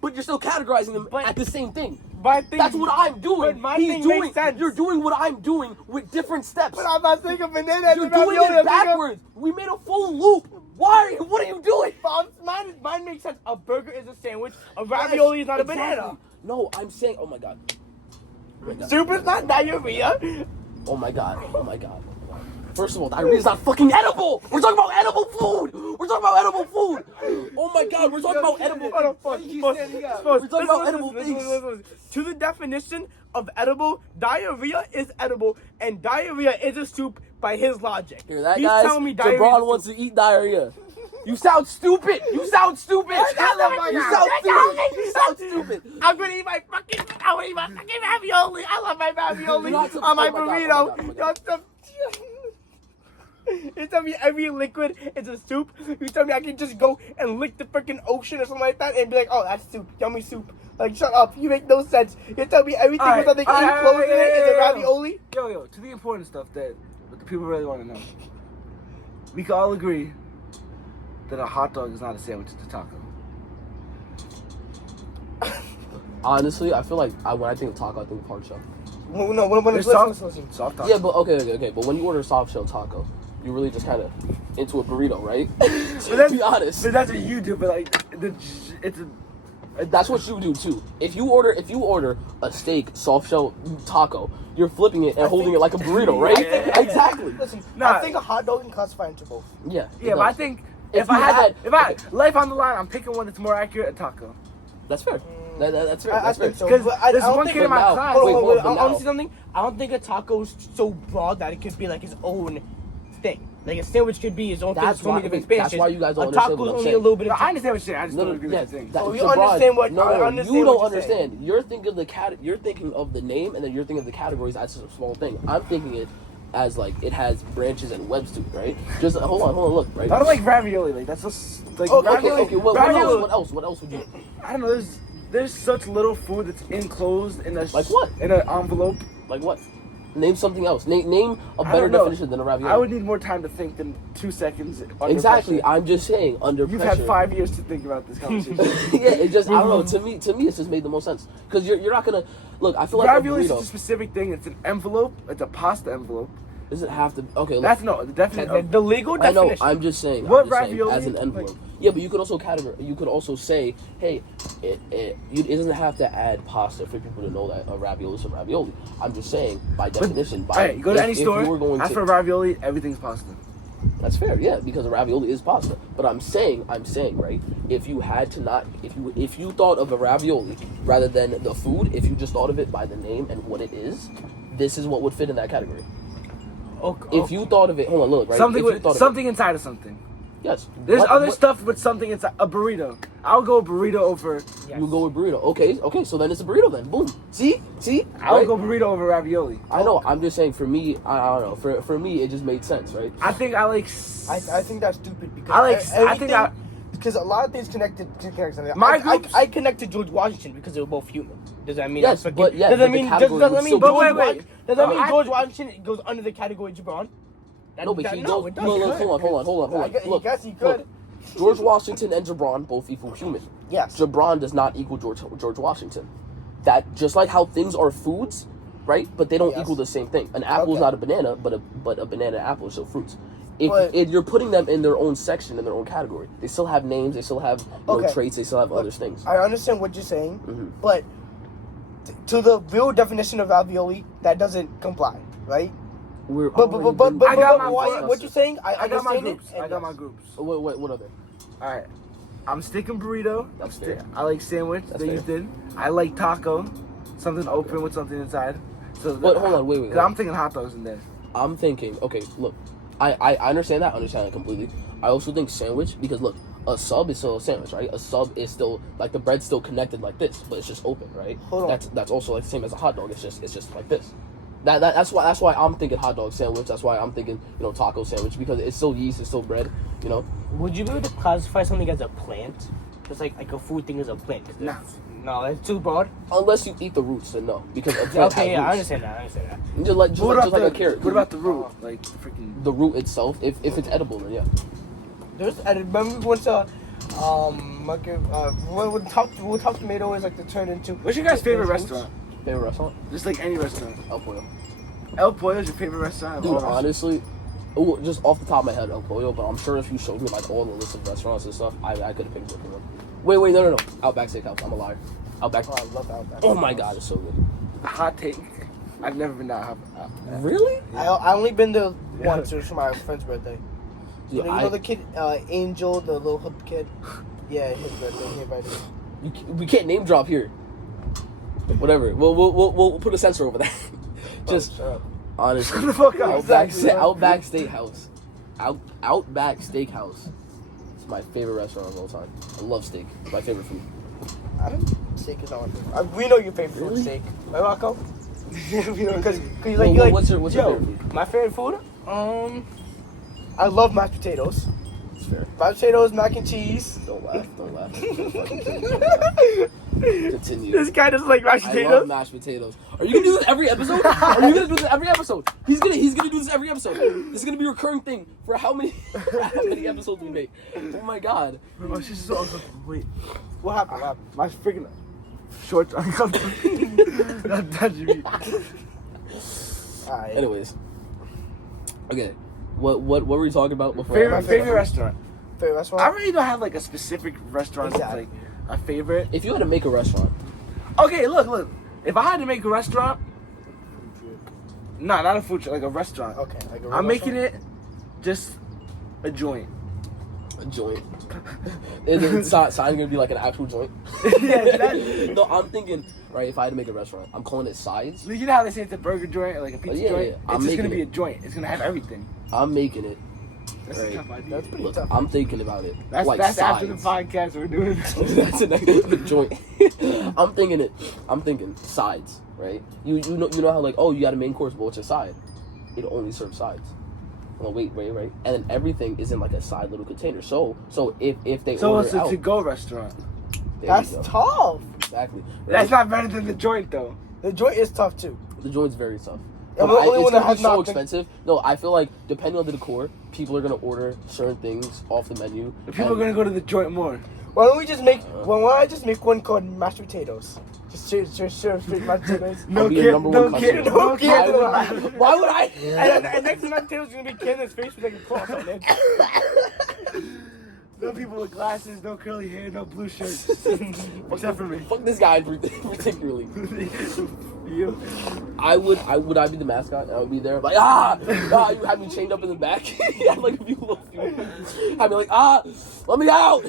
but you're still categorizing them But- at the same thing. My thing, That's what I'm doing. But my He's thing doing. makes sense. You're doing what I'm doing with different steps. But I'm not thinking banana. You're doing it backwards. We made a full loop. Why are you? What are you doing? Mine makes sense. A burger is a sandwich. A ravioli is not a Exactly. banana. No, I'm saying. Oh my God. Soup is not diarrhea. Oh my God. Oh my God. First of all, diarrhea is not fucking edible. We're talking about edible food. We're talking about edible food. Oh my god, we're talking about edible. Hold on, pause. We're talking about edible things. To the definition of edible, diarrhea is edible, and diarrhea is a soup by his logic. Hear that, He's guys? telling me diarrhea is LeBron a wants soup. to eat diarrhea. You sound stupid. You sound stupid. You sound stupid. I'm gonna eat my fucking ravioli. I love my ravioli You're not supposed- on my oh my God, burrito. oh my God, oh my God. You tell me every liquid is a soup. You tell me I can just go and lick the freaking ocean or something like that and be like, oh, that's soup, yummy soup. Like, shut up. You make no sense. You tell me everything with something enclosed in it is a ravioli. Yo, to the important stuff that what the people really want to know. We can all agree that a hot dog is not a sandwich, it's a taco. Honestly, I feel like when I think of taco, I think of hard shell. Well, no, when It's listen. soft taco. Yeah, but okay. But when you order soft shell taco, you're really just kind of into a burrito, right? To be honest, But that's what you do, but like, it's a... that's what you do too. If you order a steak soft shell taco, you're flipping it and holding it like a burrito, right? Yeah. Exactly. Listen, Nah. I think a hot dog can classify into both. Yeah. it Yeah, but I does. think If if I you had had- life on the line, I'm picking one that's more accurate, a taco. That's fair. That's fair. I That's fair. think so. Because But I there's don't one think kid in my now- class. Hold Wait, on, hold wait, on, I want now- to say something. I don't think a taco's so broad that it could be like its own thing. Like a sandwich could be its own thing. That's So many why- different that's expansions. why you guys don't a understand taco's what I'm only saying. a little bit of. I understand what you're saying. I just No, don't agree yeah, with the thing. that, Oh, you so broad- understand what- No, I no, understand you what don't you're saying. understand. You're thinking of You're thinking of the name, and then you're thinking of the categories as a small thing. I'm thinking it as like it has branches and webs to it, right? Just hold on, look, right? I don't like ravioli. Like that's just like Oh, Okay, ravioli. okay. What ravioli- else? What else would you? I don't know. There's such little food that's enclosed in a Like what? in an envelope. Like what? Name something else. Name a I better don't know. definition than a ravioli. I would need more time to think than 2 seconds. Under exactly. pressure. I'm just saying under You've pressure. had 5 years to think about this conversation. Yeah, it just I don't know. To me, it's just made the most sense because you're not gonna look. I feel like Ravioli a is such a burrito specific thing. It's an envelope. It's a pasta envelope. doesn't have to. Okay, look. That's no the definition. The legal I know. definition. I'm just saying. What I'm just saying, ravioli, as an envelope? like- Yeah, but you could also You could also say, hey, it doesn't have to add pasta for people to know that a ravioli is a ravioli. I'm just saying by definition. By Alright, go to if- any if store. you were going Ask to, for ravioli. Everything's pasta. that's fair, yeah, because a ravioli is pasta. But I'm saying, right? If you had to not, if you thought of a ravioli rather than the food, if you just thought of it by the name and what it is, this is what would fit in that category. If you thought of it, hold on, look, right? Something If you with thought of something inside of something. it, yes. There's What- other what- stuff with something inside. A burrito. I'll go burrito over. Yes. You go with burrito. Okay, so then it's a burrito then. Boom. See? I'll Right? go burrito over ravioli. I know. I'm just saying. For me, I don't know. For me, it just made sense, right? I think I like. I think that's stupid because I like- I think I- because a lot of things connected. My I I connected George Washington because they were both human. Does that mean Yes, I'm but yeah, does but that the mean category does would that mean still be- George But wait, Wa- wait. does that mean I- George Washington goes under the category Jabron? No, but he no, don't. it No, doesn't. look, hold on. I Look, guess he could. look. George Washington and Jabron both equal human. Yes. Jabron does not equal George Washington. That just like how things are foods, right? But they don't Yes. equal the same thing. An apple is Okay. not a banana, but a banana and apple is still fruits. If But- you're putting them in their own section, in their own category, they still have names, they still have Okay. traits, they still have other things. I understand what you're saying, Mhm. but to the real definition of ravioli, that doesn't comply, right? We're But already but been- I got my why, groups. what you're saying, I I got my understand groups. it. and I got my yes. groups. What are they? All right. I'm sticking burrito. That's fair. I like sandwich That's that you fair. did. I like taco, something open with something inside. So But hold on, wait. Cause I'm thinking hot dogs in there. I'm thinking, okay, look, I understand that, I understand it completely. I also think sandwich, because look, a sub is still a sandwich, right? A sub is still, like, the bread's still connected like this, but it's just open, right? Hold on. That's also like the same as a hot dog, it's just like this. That's why I'm thinking hot dog sandwich, that's why I'm thinking, taco sandwich, because it's still yeast, it's still bread, Would you be able to classify something as a plant? Just like a food thing is a plant. 'Cause Nah. No, that's too broad. Unless you eat the roots, then no, because a plant Okay, has yeah, I roots. understand that. I understand that. Just like, What about like the a carrot. What about the root? Like freaking. the root itself? If it's edible, then yeah. I remember we went to when top tomato is like to turn into. What's your guys' favorite roots? restaurant? Favorite restaurant? Just like any restaurant. El Pollo. El Pollo is your favorite restaurant? of Dude, all restaurants? honestly, just off the top of my head, El Pollo, but I'm sure if you showed me like all the list of restaurants and stuff, I could have picked one of them. Wait, no. Outback Steakhouse. I'm a liar. Outback. Oh, I love Outback. Oh my god, it's so good. Hot take. I've never been that hot. Really? I only been to once. It was for my friend's birthday. Dude, You know the kid, Angel, the little hood kid? Yeah, his birthday. He invited me. we can't name drop here. Whatever. We'll put a censor over that. Just Shut up. honestly, Shut the fuck up. Outback, Exactly. Outback Steakhouse. Outback Steakhouse. It's my favorite restaurant of all time. I love steak. It's my favorite food. I don't. Steak is not my favorite. We know your favorite food, Really? steak. Right, Rocco? Because you Well, like. what's your yo, favorite food? My favorite food? I love mashed potatoes. It's fair. Mashed potatoes, mac and cheese. Don't laugh. Don't laugh. Continue. This guy doesn't like mashed I love potatoes. mashed potatoes. Are you gonna do this every episode? Are you gonna do this every episode? He's gonna do this every episode. This is gonna be a recurring thing for how many episodes we make. Oh my god. Oh, she's so uncomfortable. Wait, What happened? What happened? my freaking shorts are uncomfortable. Not touching me. Alright. Anyways. Okay. What were we talking about before? Favorite restaurant. Favorite I restaurant? really don't have like a specific restaurant that's Exactly. like a favorite. If you had to make a restaurant, Okay, look. If I had to make a restaurant, not a food truck, like a restaurant. Okay. Like a real I'm making restaurant? it just a joint. a joint. It's not gonna be like an actual joint. Yeah, that- No, I'm thinking, right, if I had to make a restaurant, I'm calling it sides. You know how they say it's a burger joint or like a pizza yeah, joint? yeah. It's I'm just gonna making be it. a joint. It's gonna have everything. I'm making it. That's Right. a tough idea. That's pretty Look, tough. I'm thinking about it. That's like after the sides. podcast we're doing. That's a joint. I'm thinking sides, right? You know how like, oh, you got a main course, but what's your side? It only serves sides. Well, wait, right? And then everything is in like a side little container. So if they So order it's a out, to-go restaurant. there That's you go. tough. Exactly. That's not better than the joint though. The joint is tough too. The joint's very tough. And But the only it's one that gonna has be so not been- expensive. No, I feel like depending on the decor, people are gonna order certain things off the menu. The people are gonna go to the joint more. Why don't we just make? Why don't I just make one called mashed potatoes? Just serve straight mashed potatoes. No I'll be your kid, number no one kid, customer. no kid. Why would I? And next to mashed potatoes is gonna be Ken's face with like a cross on it. No people with glasses, no curly hair, no blue shirts. Except for me. Fuck this guy particularly. You. I would be the mascot? I would be there like you had me chained up in the back. You had like a few little I'd be like let me out.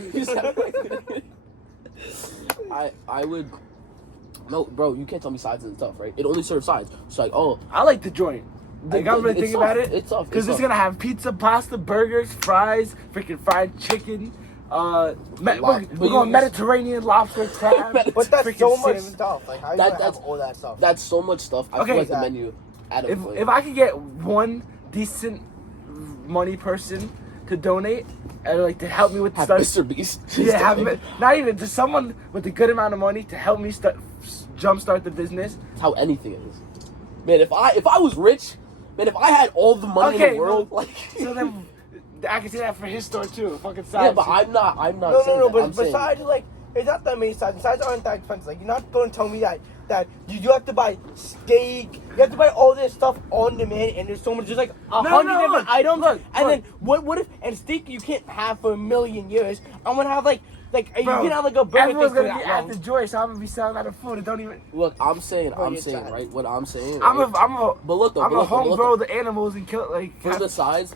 I would. No, bro, you can't tell me sides and stuff, right? It only serves sides. It's like, oh, I like the joint. Like, I'm really it's thinking tough. about it. It's tough. Because it's gonna have pizza, pasta, burgers, fries, freaking fried chicken. We're going Mediterranean lobster, crab. But that's freaking so much salmon. stuff. Like how you That- gonna have that's- all that stuff? That's so much stuff. I Okay. feel like the menu. If I could get one decent money person to donate and like to help me with have stuff. Mr. Beast. Yeah, not even just someone with a good amount of money to help me jumpstart the business. That's how anything is. Man, if I was rich, man, if I had all the money in Okay, the world, well, like. So then I can say that for his store too. Fucking Yeah, size. but I'm not saying No. that. But I'm saying, besides, like, it's not that many sides. Sides aren't that expensive. Like, you're not going to tell me that you have to buy steak. You have to buy all this stuff on demand, and there's so much. There's like 100 different look, items. look, and look. then what if and steak you can't have for a million years. I'm gonna have like you Bro, can have like a burger everyone's thing gonna for be that at long. the joint, so I'm gonna be selling out of food. It don't even. look, I'm saying, Bro, you're tired. right? What I'm saying, I'm right? a But look, though, I'm but a look, though, home look, grow though. the animals and kill like. For the sides,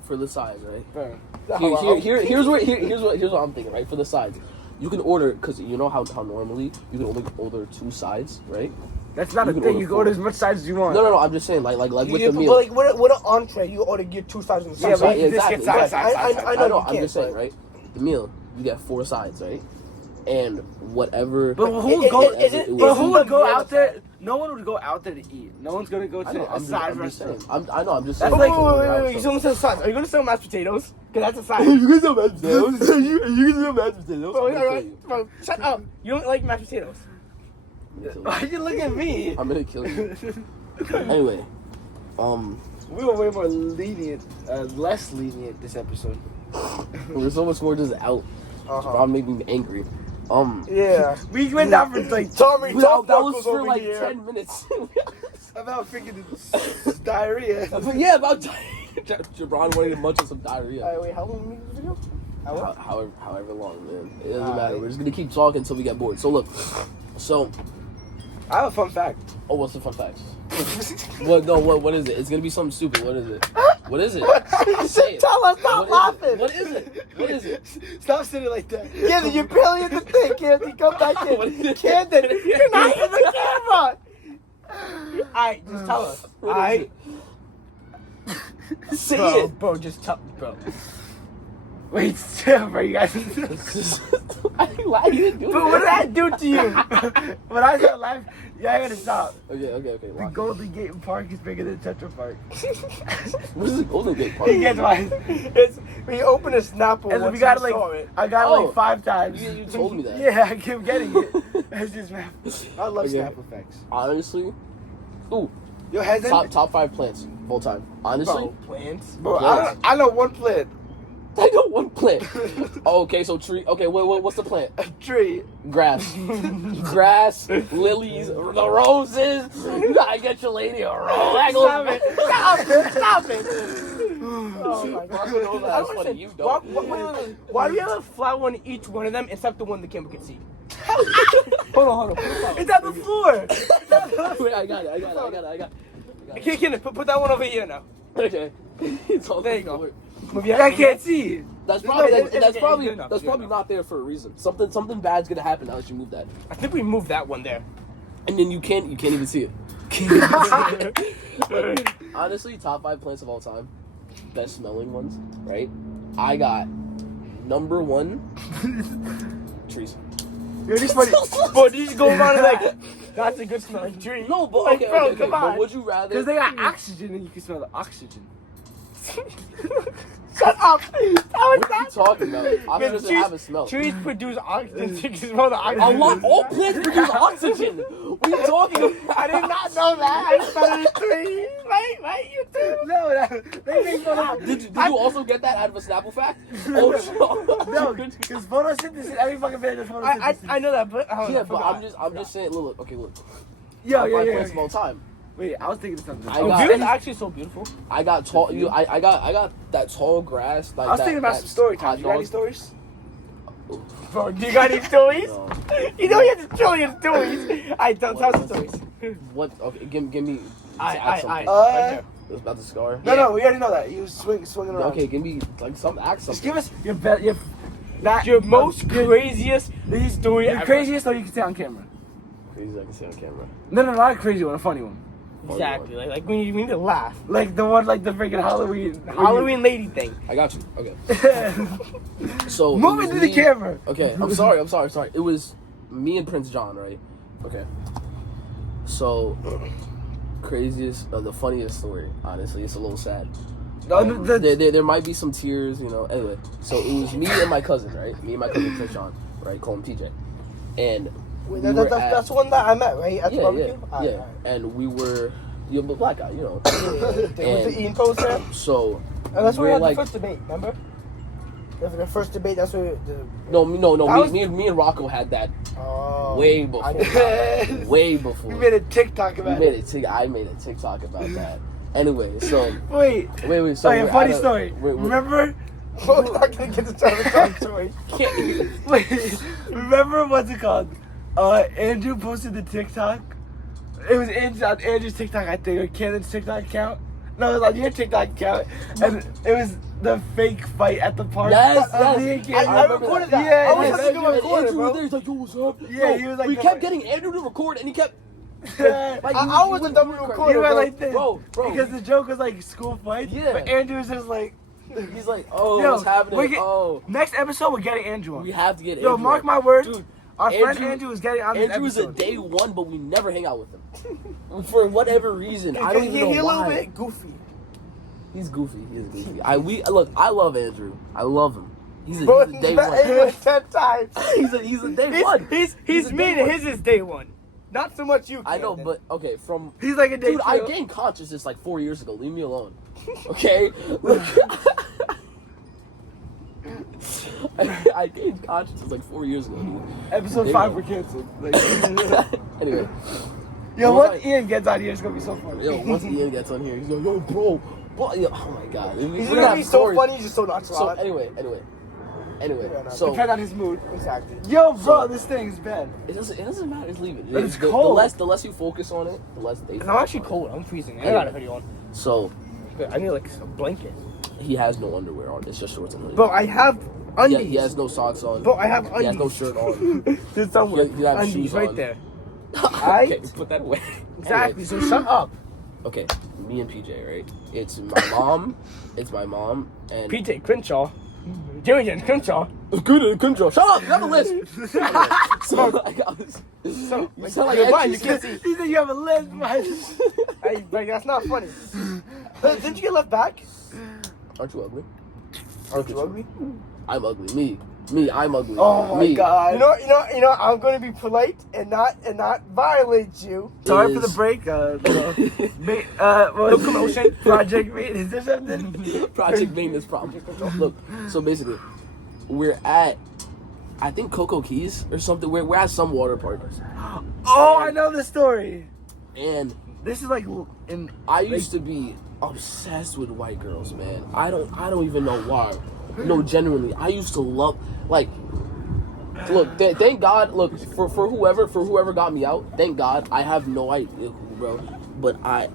right? Bro. Here's what I'm thinking, right? For the sides, you can order because you know how normally you can only order 2 sides, right? That's not You a can thing. order You can order as four. much size as you want. No. I'm just saying, like with Yeah, the but meal. like what an entree you order get 2 sides on the Yeah, side. but you Exactly, just get size. I I know know. you I'm can't, just saying, but- right? The meal, you get 4 sides, right? And whatever. But who It- would go? it- isn't- But isn't who would the go meal out the there? size? No one would go out there to eat. No one's gonna go I to know, a side I'm just saying. restaurant. I know. I'm just That's saying. like- Wait. You gonna sell sides? Are you gonna sell mashed potatoes? Cause that's a side. guys know mashed potatoes? you guys know mashed potatoes? Bro, shut up. You don't like mashed potatoes. Why you look at me? I'm gonna kill you. Anyway, We were way more lenient, less lenient this episode. there's so much more just out. Probably making me angry. Yeah. We went down for like Tommy, That was for like 10 minutes. about freaking diarrhea. But yeah, about Jabron wanting to munch on some diarrhea. Alright, wait, how long are we in this video? Hour? However long, man. It doesn't matter. We're just gonna keep talking until we get bored. So look, I have a fun fact. what's the fun fact? What is it? It's gonna be something stupid. What is it? What is it? You Say should it. tell us, stop laughing. What is it? What is it? Stop sitting like that. Camden, you're barely in the thing. Camden, come back What in. is it? Camden, you're not in the camera. Alright, just tell us. What is Alright? Say Bro, it. bro, just tell, bro. Wait, still, bro, you guys. Why you didn't do But what did that? I do to you? When I start laughing, yeah, I gotta stop. Okay. The Lock it. Golden Gate Park is bigger than Tetra Park. What is the Golden Gate Park? He gets why. It's, we open a Snapple And once we got we it saw like, it. I got it Oh. like 5 times. You told me that. Yeah, I keep getting it. It's just, man. I love Okay. snap effects. Honestly, ooh, Yo, has top 5 plants of all time. Honestly, Bro, plants. Bro, Plants. I know one plant. I know one plant. Oh, okay, so tree. Okay, what's the plant? A tree. Grass. Grass, lilies, the roses. You gotta get your lady a rose. Stop it. Stop it. Oh my God. Marco knows I that's don't funny. understand. You Why, don't. why do you have a flower on each one of them except the one the camera can see? Hold on. Put a flower. It's on the floor. Wait, I got it. Kid, put that one over here now. Okay. It's all There you go. forward. I can't see. That's probably it's that's probably good enough, that's good probably enough. not there for a reason. Something bad's gonna happen unless you move that, I think we moved that one there. and then you can't even see it. Honestly, top 5 plants of all time, best smelling ones, right? I got number 1 trees. Yo, this funny. But these go around like, that's a good smelling tree. No, but Like, okay, bro, okay. come But on. would you rather? Because they got oxygen and you can smell the oxygen. Shut up. What are you talking about? Oxygen doesn't trees- have a smell. Trees produce oxygen. So you can smell the A oxygen. lot. All plants produce oxygen. What are you talking about? I did not know that. I just thought it was trees. Right, you too. No, they make photos. Did you also get that out of a Snapple fact? Oh, No, because photosynthesis, every fucking man does photosynthesis. I know that, but Yeah, but I'm just saying. Look. Okay, look. Yo, Top 5 yeah. plants of all time. Wait, I was thinking of something. I Oh, got- view is actually so beautiful. I got tall. I got that tall grass. Like I was that, thinking about that some story hot time. You got any dog. stories? Bro, do you got any stories? No. You know he has a trillion stories. Alright, tell some stories. What? Okay, give me. I. add something. It's about the scar. No, we already know that. You was swinging around. Okay, give me like some act Just something. give us your best, Your most craziest story your ever. craziest story you can say on camera. Crazy I can say on camera. No, not a crazy one, a funny one. Exactly. Like when you need to laugh. Like the one, like the freaking Halloween. Halloween lady thing. I got you. Okay. So it Move was into the me- camera. Okay, I'm sorry. It was me and Prince John, right? Okay. So craziest, the funniest story. Honestly, it's a little sad. There might be some tears, you know. Anyway, so it was me and my cousin, right? Me and my cousin Prince John, right? Call him PJ. And Wait, we were at- that's the one that I met, right? At the yeah, barbecue? yeah. And we were, you're a black guy, you know. With the And eating post there? so And that's where we we're had like- the first debate, remember? The first debate, that's where no. That was- Me and Rocco had that Oh. way I before. didn't- Way before. We made a TikTok about it. I made a TikTok about that. Anyway, so Wait. wait. So Oh, yeah, we're funny at a- story. we're- Remember? We're not gonna get to tell the story. Wait. Remember what's it called? Andrew posted the TikTok. It was on Andrew's TikTok, I think, or Camden's TikTok account. No, it was on your TikTok account, and it was the fake fight at the park. Yes, of yes. me and I Camden. recorded that. Yeah, I was yeah, supposed to go And record it, Andrew bro. was there. He's like, "Yo, what's up?" Yeah, Yo, he was like we the- kept getting Andrew to record, and he kept. Yeah. Like, I he wasn't went done crazy. recording. You were bro. like this, Bro. because the joke was like school fights. Yeah. But Andrew was just like, He's like, "Oh, Yo, what's happening? we get- Oh, next episode we're getting Andrew on. we have to get Yo, Andrew mark on. my words. Dude, Our friend Andrew- Andrew is getting on this Andrew is a episode. day one, but we never hang out with him for whatever reason. I don't even know He's a little why. bit goofy. He's goofy. He's goofy. I love Andrew. I love him. He's a Bro, day met one. him like 10 times. he's a day one. He's a me day and one. his is day one. Not so much you. I know, Camden. but okay, from He's like a day dude, I two. gained consciousness like 4 years ago. Leave me alone, okay? Look, I gained consciousness like 4 years ago. Dude. Episode Day 5 one. were canceled. Like, Anyway, yo, What was once I- Ian gets out here, it's gonna be so funny. yo, once Ian gets on here, he's like, "Yo, bro, what?" Yo, oh my god, He's gonna be so funny, he's just so So nonchalant. anyway, Yeah, no, so Depend on his mood. Exactly. Yo, bro, So- this thing's bad. it doesn't matter. Just leave it. But it's the cold. less you focus on it, the less they. I'm actually cold. I'm freezing. I Anyway. got a hoodie on. So I need like a blanket. He has no underwear on. It's just shorts and hoodie. Bro, I have Yeah, undies. he has no socks on. Bro, I have undies. He has no shirt on. There's somewhere. He has undies shoes right on. there. Okay, put that away. Exactly. Anyway, So shut up. okay, me and PJ, right? It's my mom. It's my mom and PJ Crenshaw. Jimmy Crenshaw. Good control. Shut up! You have a list. So I got this. So, You sound like you're Ed blind, you Sheeran. can't see. He said you have a list, man. Hey, but that's not funny. Didn't you get left back? Aren't you ugly? Aren't you ugly? I'm ugly. Me, I'm ugly. Oh my me. god. You know. I'm gonna be polite and not violate you. Sorry for Is- the break. No commotion. Project maintenance or something. Project maintenance problem. Look, so basically, we're at, I think Cocoa Keys or something. We're at some water park, Oh, I know the story. and This is like in. I used to be obsessed with white girls, man. I don't even know why. No, genuinely, I used to love like. Look, thank God. Look for whoever got me out. Thank God. I have no idea who, bro. But I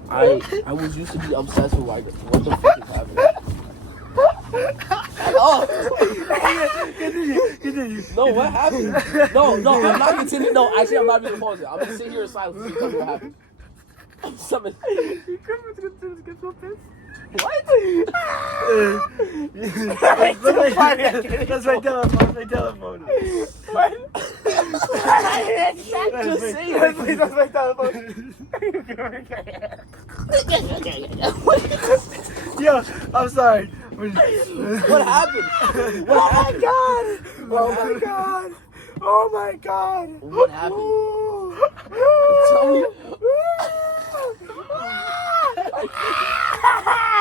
was used to be obsessed with white girls. What the fuck is happening? Oh. Continue. No, what happened? No, I'm not continuing. No, actually, I'm not even gonna pause it. I'm gonna sit here in silence and tell me what happened. I'm summoned. What? That's my telephone. My telephone. Just say it. That's my telephone. Yo, I'm sorry. What happened? Oh my god! Oh my god! Oh my god! What happened? Tell me.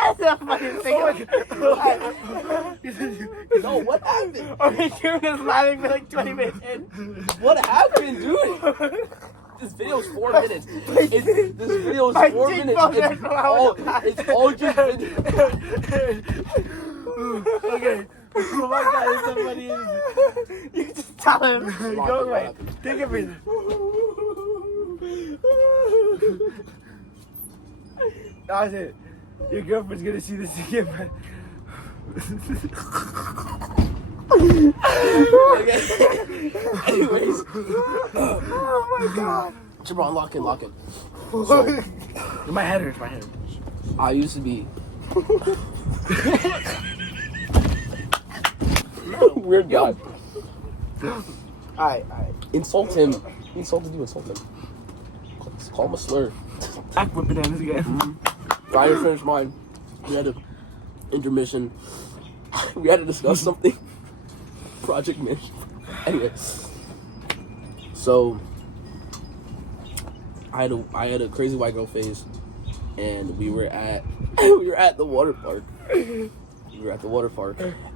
That's the funniest thing. No, what happened? Okay, Kieran is laughing for like 20 minutes in. What happened, dude? This video's 4 minutes. This video's My 4 dick minutes. felt It's like I all, was it's all just. Okay. Oh my god, it's so funny. You just tell him. Go away. Take a breather. That's it. Your girlfriend's gonna see this again, man. Okay. Anyways. Oh my god. Jabron, lock in. So, My head hurts. My head hurts. I used to be. Weird guy. Alright. Insult him. He insulted you, insult him. Call him a slur. Back with bananas again. Ryan finished mine. We had an intermission. We had to discuss something. Project management. Anyway. So I had a crazy white girl phase, and we were at the water park.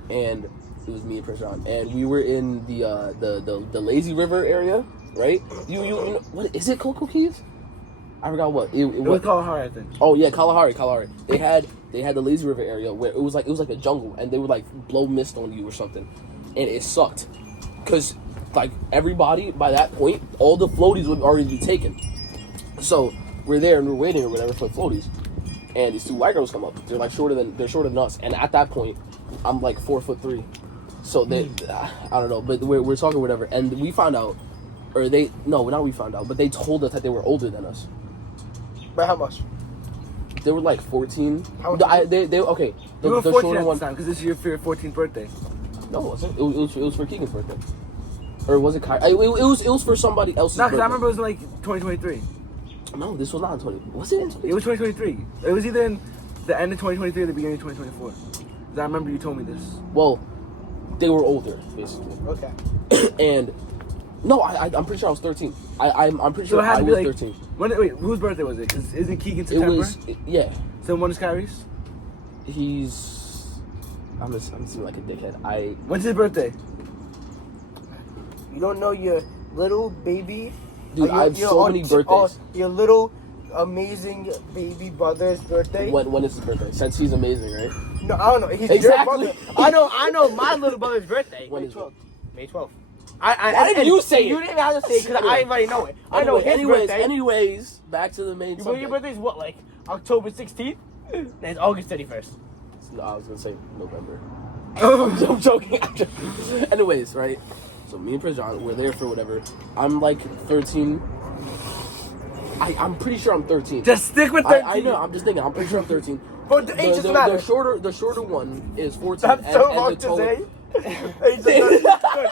And it was me and Prince John, and we were in the lazy river area, right? You know, what is it? Cocoa Keys? I forgot what It was Kalahari, I think. Oh yeah, Kalahari. They had the lazy river area where it was like a jungle, and they would like blow mist on you or something, and it sucked, cause like everybody by that point, all the floaties would already be taken. So we're there and we're waiting or whatever for the floaties, and these two white girls come up. They're shorter than us, and at that point, I'm like 4'3". So they, I don't know, but we're talking whatever, and we found out, or they not we found out, but they told us that they were older than us. By how much? They were like 14. How old They okay. You were The 14 shorter at one. this time, because this is your 14th birthday. No, it wasn't. It was for Keegan's birthday. Or was it Kyrie? It was for somebody else's No, because birthday. I remember it was in like 2023. No, this was not in 20. Was it in 20? It was 2023. It was either in the end of 2023 or the beginning of 2024. 'Cause I remember you told me this. Well, they were older, basically. Okay. And no, I'm pretty sure I was 13. I'm pretty So sure it had I to be was like 13. Wait, whose birthday was it? Because isn't Keegan It September? was yeah. So when is Kyrie's? He's I'm just seeming like a dickhead. When's his birthday? You don't know your little baby. Dude, I have so many birthdays. Your little amazing baby brother's birthday. When is his birthday? Since he's amazing, right? No, I don't know. He's Exactly. your brother. I know my little brother's birthday. When is it? May 12th. Why didn't you say it? You didn't have to say it because I already know it. I know his birthday. Anyways, back to the main Your subject. birthday's what, like October 16th? It's August 31st. No, I was gonna say November. I'm joking. Anyways, right? So me and Prince John, we're there for whatever. I'm like 13. I'm pretty sure I'm 13. Just stick with 13. I know. I'm just thinking. I'm pretty sure I'm 13. But the age doesn't matter. The shorter one is 14. That's so hard the to taller- say. Age doesn't matter.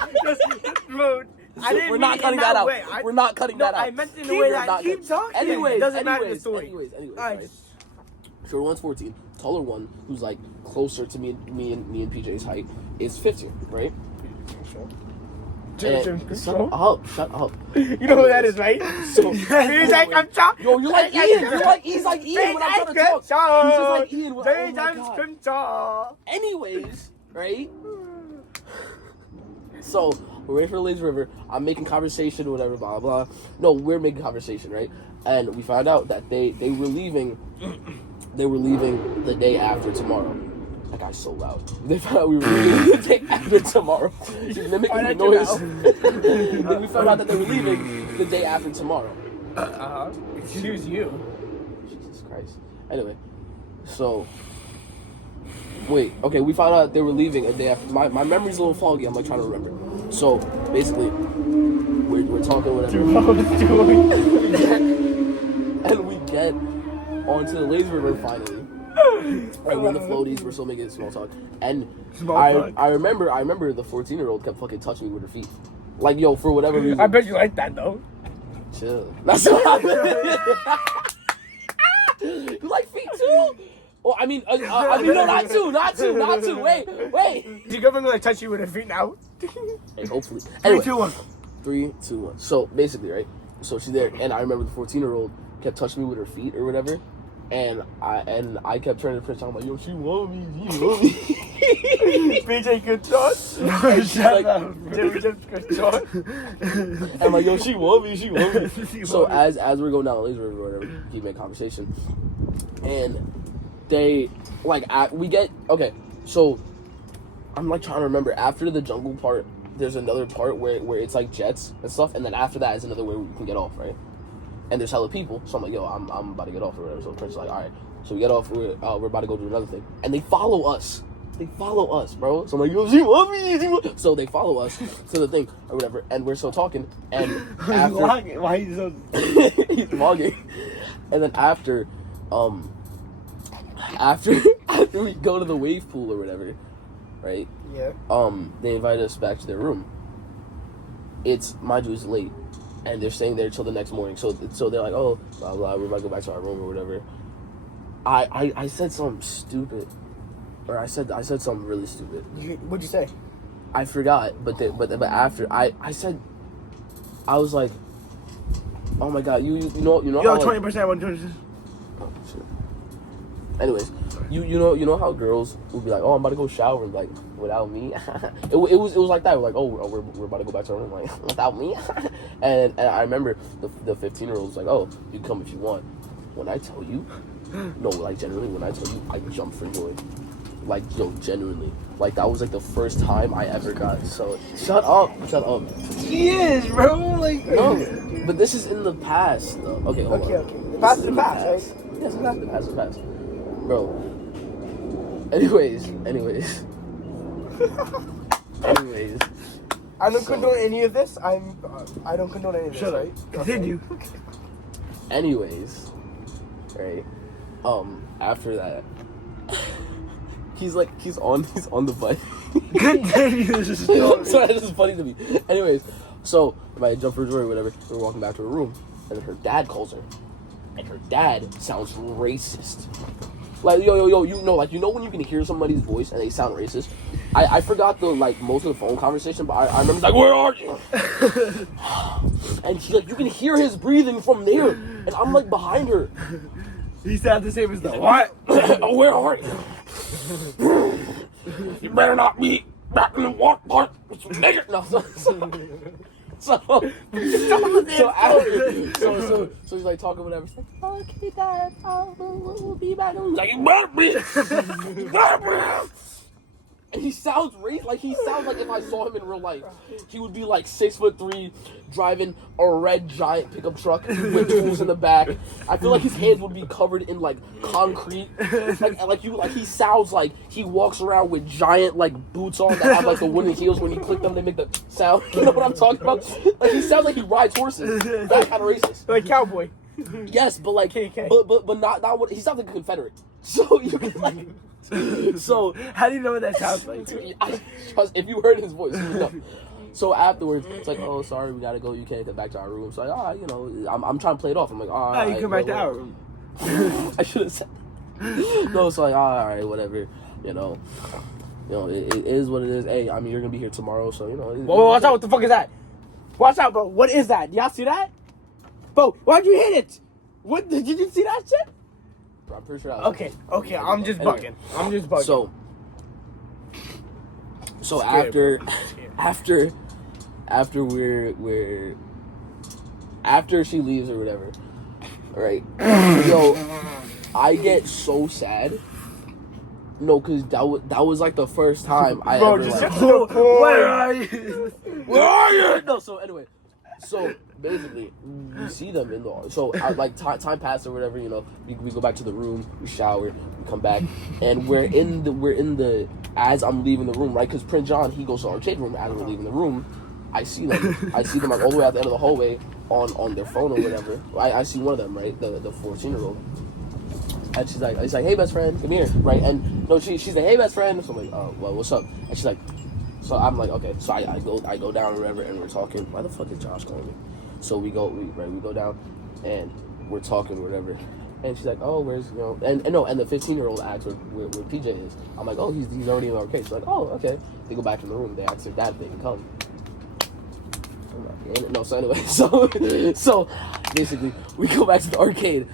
I didn't We're mean not it cutting in that out. way. We're not cutting that out. I meant it in the way that keep talking. Anyways, It doesn't matter the story. Anyways, Alright. right? Shorter one's 14. Taller one, who's like closer to me and PJ's height, is 15, right? And shut up. You know who that is, right? So, He's like, I'm chopped. yo, you like Ian? He's like Ian when I'm trying to talk. He's just like Ian. Oh my God. Anyways, right? So we're waiting for the lazy river. I'm making conversation, whatever, blah blah. No, we're making conversation, right? And we found out that they were leaving. They were leaving the day after tomorrow. That guy's so loud. They found out we were leaving the day after tomorroh. He's mimicking the noise. Then we found out that they were leaving the day after tomorrow. Excuse you. Jesus Christ. Anyway, so wait, okay, we found out they were leaving a day after. My memory's a little foggy. I'm like trying to remember. So basically, we're talking whatever, and we get onto the lazy river finally. Right, we're in the floaties. We're still making small talk, and I remember the 14-year-old kept fucking touching me with her feet, like yo, for whatever reason. I bet you like that though. Chill. That's what you like feet too? Well, I mean, no, not two. Wait. Is your girlfriend gonna touch you with her feet now? Hey, hopefully. 3, Anyway, 2, 1. 3, 2, 1. So basically, right? So she's there, and I remember the 14-year-old kept touching me with her feet or whatever, and I kept turning to Prince. I'm like, yo, she want me. BJ, good shot. Shut up. Jimmy Jim's good shot. I'm like, yo, she want me. So as we're going down the laser river or whatever, keep making conversation, and they we get okay. So I'm like trying to remember after the jungle part. There's another part where it's like jets and stuff, and then after that is another where we can get off, right? And there's hella people, so I'm like, yo, I'm about to get off or whatever. So Prince is like, all right. So we get off. We're about to go do another thing, and they follow us. Bro. So I'm like, yo, she want me. So they follow us to the thing or whatever, and we're still talking. And after, Why are you so? he's vlogging, and then after we go to the wave pool or whatever, right? Yeah. They invited us back to their room. It's mind you, it's late, and they're staying there till the next morning. So they're like, oh, blah blah, we're about to go back to our room or whatever. I said something stupid, or I said something really stupid. What'd you say? I forgot, but after I said, I was like, oh my god, you know Yo, how, 20%, 120%. oh, shit. Anyways, you know how girls would be like, oh, I'm about to go shower, and like without me. it was like that. We're like, oh, we're about to go back to our room, like without me. and I remember the 15-year-old was like, oh, you can come if you want. When I tell you, no, like genuinely, when I tell you, I jumped for joy. Like, yo, genuinely. Like, that was, like, the first time I ever got so... Shut up. He is, bro. Like, No, but this is in the past, though. Okay, hold on. Okay. The past is the past, right? Yes, the past. Bro. Anyways. I don't condone any of this. I don't condone any of this, Shut up. right? Continue. Anyways. Right. After that... He's on the bike. Continue this story. Sorry, this is funny to me. Anyways, so I jump for joy or whatever, we're walking back to her room, and then her dad calls her, and her dad sounds racist. Like yo, you know when you can hear somebody's voice and they sound racist. I forgot most of the phone conversation, but I remember he's like, where are you? And he's like, you can hear his breathing from there, and I'm like behind her. He sounds the same as the what? Oh, where are you? You better not be back in the one part. Nigger. No, so he's like talking whatever. He's like, oh, okay, Dad, we'll be back. He's like, you better be. And he sounds like if I saw him in real life, he would be like 6'3", driving a red giant pickup truck with tools in the back. I feel like his hands would be covered in like concrete. He sounds like he walks around with giant like boots on that have like the wooden heels. When you click them, they make the sound. You know what I'm talking about? Like he sounds like he rides horses. That kind of racist. Like cowboy. Yes, but like, KK. but not what he sounds like a Confederate. So you can like. So How do you know what that sounds like? If you heard his voice, you would know. So afterwards, it's like, oh, sorry, we gotta go. You can't get back to our room. So like, you know, I'm trying to play it off. I'm like, all right, you come back to our room. I should have said. No, it's like, all right, whatever. You know, it is what it is. Hey, I mean, you're gonna be here tomorrow, so you know. Whoa, watch out! What the fuck is that? Watch out, bro! What is that? Y'all see that? Bro, why'd you hit it? What did you see that shit? I'm pretty sure. Okay, I'm just bugging. I'm just bugging. So Scared, after she leaves or whatever, right? Yo, I get so sad. No, cause that was like the first time I Bro, ever just like, get to the point. Where are you? where are you? No, so anyway, so basically, we see them in the. So like time passed or whatever, you know. We go back to the room, we shower, we come back, and we're in the as I'm leaving the room, right? Because Prince John, he goes to the arcade room as we're leaving the room. I see them like all the way at the end of the hallway on their phone or whatever. I see one of them, right, the 14-year-old. And she's like, hey best friend, come here, right? And no, she's like, hey best friend. So I'm like, oh well, what's up? And she's like, so I'm like, okay. So I go down or whatever, and we're talking. Why the fuck is Josh calling me? So we go down, and we're talking or whatever. And she's like, oh, where's and the 15-year-old asks where PJ is. I'm like, oh, he's already in the arcade. She's like, oh, okay. They go back in the room. They ask their dad if they can come. I'm like, no. So anyway, so basically we go back to the arcade.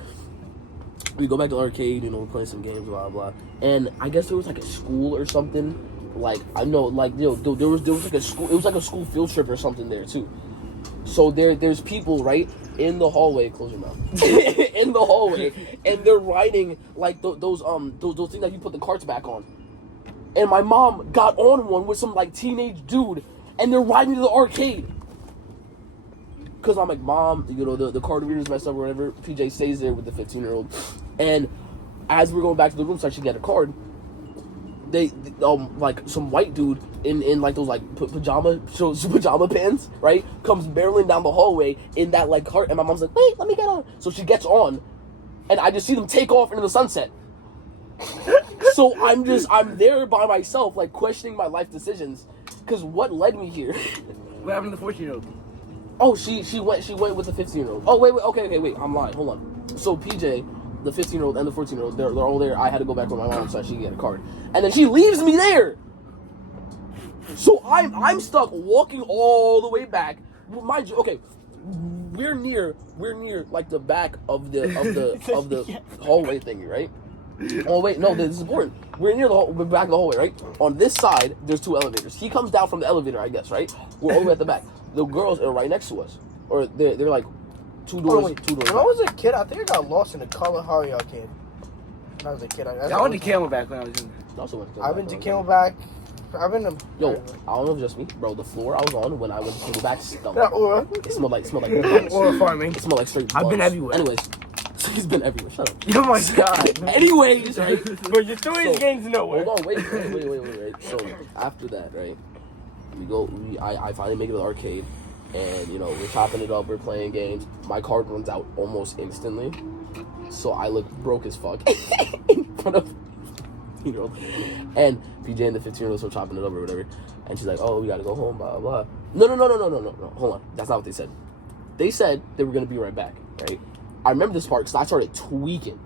We go back to the arcade, you know, we're playing some games, blah, blah. And I guess there was like a school or something. Like, I know, like, there was like a school, it was like a school field trip or something there too. So there's people, right, in the hallway, close your mouth, in the hallway, and they're riding like those things that you put the carts back on. And my mom got on one with some like teenage dude, and they're riding to the arcade. Cause I'm like, Mom, you know, the card reader's messed up or whatever. PJ stays there with the 15-year-old, and as we're going back to the room so I should get a card, they like some white dude in like those like pajama pants, right, comes barreling down the hallway in that like cart, and my mom's like, wait, let me get on. So she gets on, and I just see them take off into the sunset. So I'm there by myself, like questioning my life decisions, cause what led me here? What happened to the 14-year-old? Oh, she went with the 15-year-old. Oh, wait, okay, wait, I'm lying. Hold on. So PJ, the 15-year-old and the 14-year-old, they're all there. I had to go back with my mom so she could get a card. And then she leaves me there. So I'm stuck walking all the way back. Mind you, okay, we're near like the back of the hallway thingy, right? Oh wait, no, this is important. We're back of the hallway, right? On this side, there's 2 elevators. He comes down from the elevator, I guess, right? We're all the way at the back. The girls are right next to us, or they're like 2 doors. When 2 doors. I was a kid, I think I got lost in the Kalahari arcade. When I was a kid, I went to Camelback when I was in there. Also went to I've been to Camelback. I've been to. Yo, I don't know if it's just me, bro. The floor I was on when I went to Camelback stunk. Or It smelled like Or farming. It smelled like straight I've been bugs. everywhere. Anyways, he's been everywhere. Shut up. Oh my god. Anyways, right? But you're throwing these games nowhere. Hold on, wait. Right? So after that, right? I finally make it to the arcade, and you know we're chopping it up, we're playing games. My card runs out almost instantly, so I look broke as fuck in front of and PJ and the 15-year-old are chopping it up or whatever, and she's like, "Oh, we gotta go home, blah blah." No. Hold on, that's not what they said. They said they were gonna be right back, right? I remember this part because I started tweaking.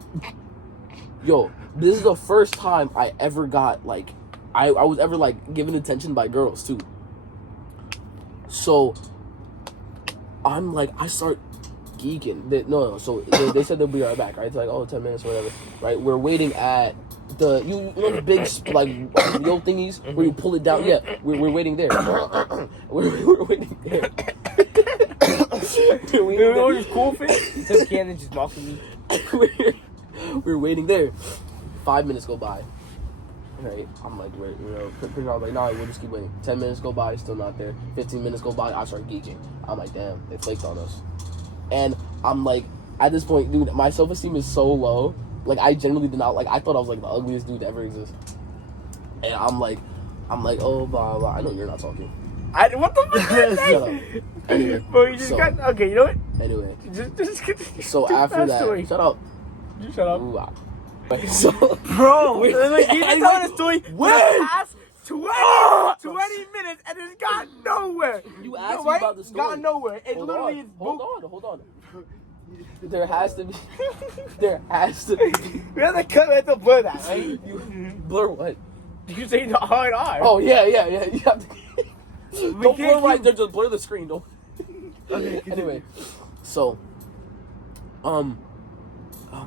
Yo, this is the first time I ever got like, I was ever like given attention by girls too. So I'm like, I start geeking. So they said they'll be right back, right? It's like, oh, 10 minutes or whatever, right? We're waiting at the, you know the big, like, wheel thingies where you pull it down? Yeah, we're waiting there. we're waiting there. You know what's cool for it? This Cannon just mocking me. We're waiting there. 5 minutes go by. Right? I'm like, wait, pretty much I was like, nah, we'll just keep waiting. 10 minutes go by, still not there. 15 minutes go by, I start gauging. I'm like, damn, they flaked on us. And I'm like, at this point, dude, my self-esteem is so low. Like, I genuinely did not, like, I thought I was like the ugliest dude to ever exist. And I'm like, oh, blah, blah. I know you're not talking. What the fuck did I Shut up. say? Anyway, Bro, you just so- got. Okay, you know what? Anyway, Just so after that, story. shut up. You shut up. Ooh, so, Bro, Wait, Like, you've been telling a story for the Wait. past 20 minutes and it's got nowhere. You asked me Right? about the story. Got nowhere. It Hold literally on, is hold on. There has to be. There has to be. We have to blur that, right? Blur what? You say the hard R. Oh yeah. You have to. Don't blur can't right keep- there. Just blur the screen. Don't. Okay, Anyway, so, oh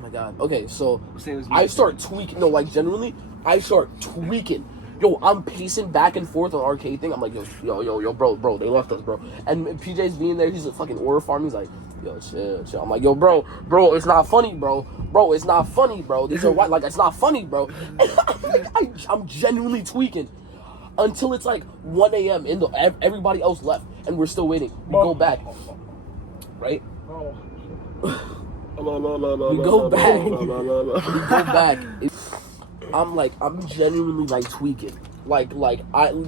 my god. Okay, so Same as me. I start tweaking. No, like genuinely, I start tweaking. Yo, I'm pacing back and forth on arcade thing. I'm like, yo, bro, they left us, bro. And PJ's being there. He's a fucking order farm. He's like, yo, chill. I'm like, yo, bro, it's not funny, bro. It's not funny, bro. These are white. Like, it's not funny, bro. And I'm genuinely tweaking until it's like 1 a.m. Everybody else left, and we're still waiting. We go back, right? We go back. We go back. I'm genuinely like tweaking.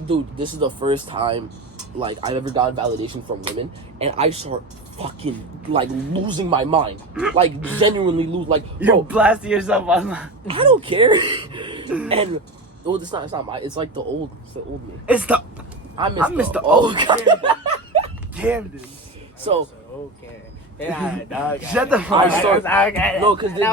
Dude, this is the first time like I've ever gotten validation from women, and I start fucking like losing my mind. Like genuinely like, You're bro, blasting yourself online. I don't care. And well, it's not my. It's like the old me. It's the. I I missed the old. old Camden. So Okay. Yeah, Shut the fuck I start- okay. No, 'cause this is-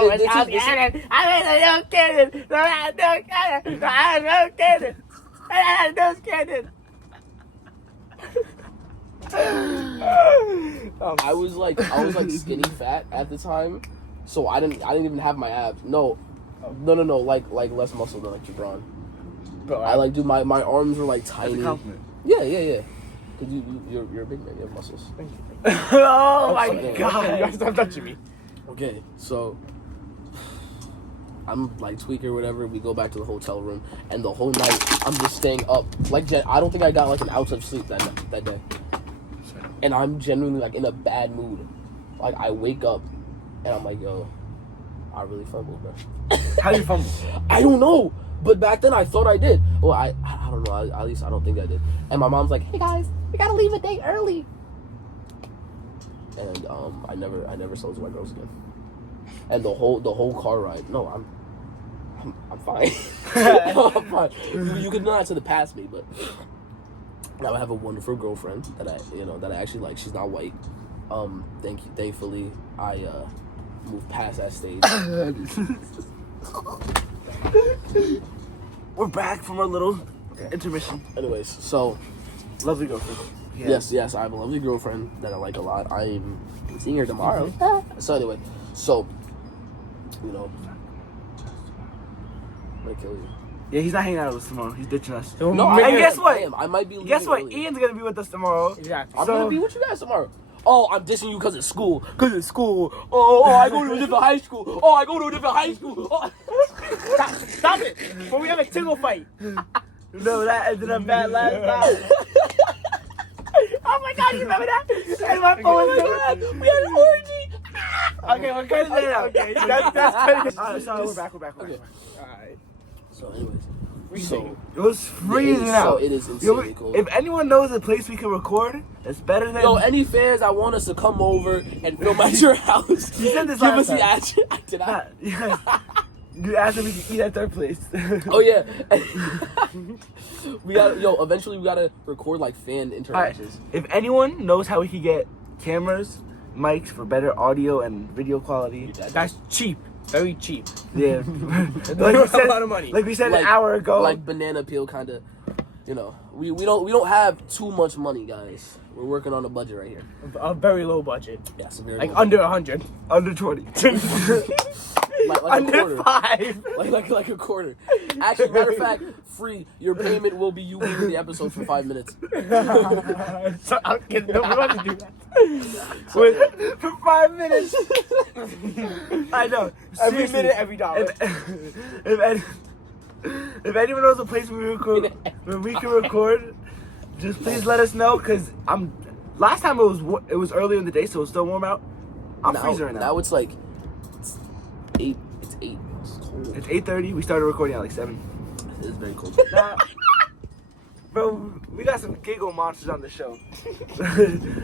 I was like skinny fat at the time, so I didn't even have my abs. No, like less muscle than like Gibran. Bro, I like, dude, my arms were like That's tiny. a compliment. Yeah. Cause you're a big man. You have muscles. Oh my Okay. god. Stop touching me. Okay, so I'm like tweaking or whatever. We go back to the hotel room, and the whole night I'm just staying up. Like, I don't think I got like an ounce of sleep that day. And I'm genuinely like in a bad mood. Like, I wake up, and I'm like, yo, I really fumbled, bro. How do you fumble? I don't know, but back then I thought I did. Well, I don't know. At least I don't think I did. And my mom's like, hey guys, we gotta leave a day early. And I never saw those white girls again. And the whole car ride. No, I'm fine. I'm fine. You could not to the past me, but now I have a wonderful girlfriend that I actually like. She's not white. Thankfully, I moved past that stage. We're back from our little intermission. Anyways, so Lovely girlfriend. Yeah. yes, I have a lovely girlfriend that I like a lot. I'm seeing her tomorrow. So anyway, I'm gonna kill you. Yeah, he's not hanging out with us tomorrow. He's ditching us. No, And guess what? I might be. Guess what? Early. Ian's gonna be with us tomorrow. Exactly. I'm So- gonna be with you guys tomorrow. Oh, I'm dissing you because it's school. Oh, I go to a different high school. Oh. Stop it! Before we have a tingle fight. No, that ended up bad last time. Oh my god, you remember that? And my phone was doing We had an orgy. Okay, we're cutting that out. Okay, that's Alright, sorry, we're back. Okay. Alright. So, anyways, It was freezing so out. it is Yo, insanely cold. if anyone knows a place we can record that's better than Any fans that want us to come over and film at your house, You said this give last us the time. address. Did I? Nah, yes. You asked if we could eat at their place. Oh yeah. Eventually we gotta record like fan Alright, interactions. if anyone knows how we could get cameras, mics for better audio and video quality, That's cheap. Very cheap. yeah. A lot of money. Like we said an hour ago. like banana peel kind of. We don't have too much money, guys. We're working on a budget right here. A very low budget. Yeah, severe. Like under 100. under 20. like a Under quarter. 5. Like a quarter. Actually, matter of fact, free. Your payment will be you leaving the episode for 5 minutes. So I'm kidding. No, we don't have to do that. For 5 minutes. I know. Every Seriously. minute, every dollar. If any, If anyone knows a place where we can record, just please let us know. Cause last time it was earlier in the day, so it's still warm out. I'm freezing right now. Now it's like it's 8. It's 8. It's cold. It's 8:30. We started recording at like 7. It's very cold. Nah, bro, we got some giggle monsters on the show.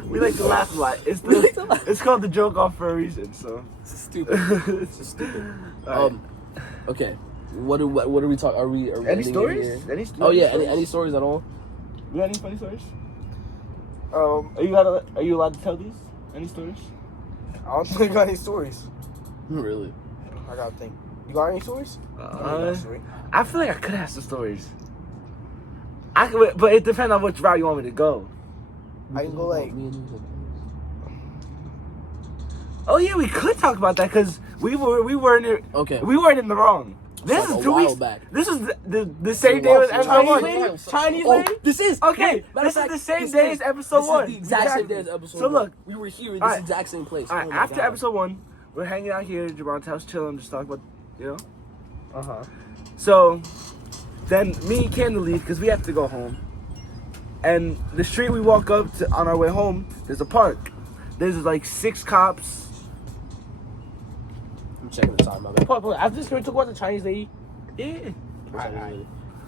We like to laugh a lot. It's called the joke off for a reason. So It's stupid. It's just stupid. All right. Okay. What are we talking? Are we Any ending it stories? here? Any Oh yeah. stories? Any stories at all? You got any funny stories? Are you allowed to tell these? Any stories? I don't think I got any stories. Really? I gotta think. You got any stories? I feel like I could have some stories. But it depends on which route you want me to go. I can go like. Oh yeah, we could talk about that because we weren't Okay. we weren't in the wrong. This Like is a 2 while weeks back. This is the same day as episode Chinese 1. lady? Chinese Oh, lady? this is Okay, Matter of this is fact, the same this day is- as episode this 1. Is the exact same day as Exactly. episode So 1. look, we were here in this alright. exact same place. All right, Oh my after God. episode 1, we're hanging out here at Jabron's house, chilling, just talking about, Uh-huh. So, then me and Camden leave because we have to go home. And the street we walk up to on our way home, there's a park. There's like 6 cops. I'm checking the time. My bad. Pause. After this, can we talk about the Chinese lady? Yeah. Alright.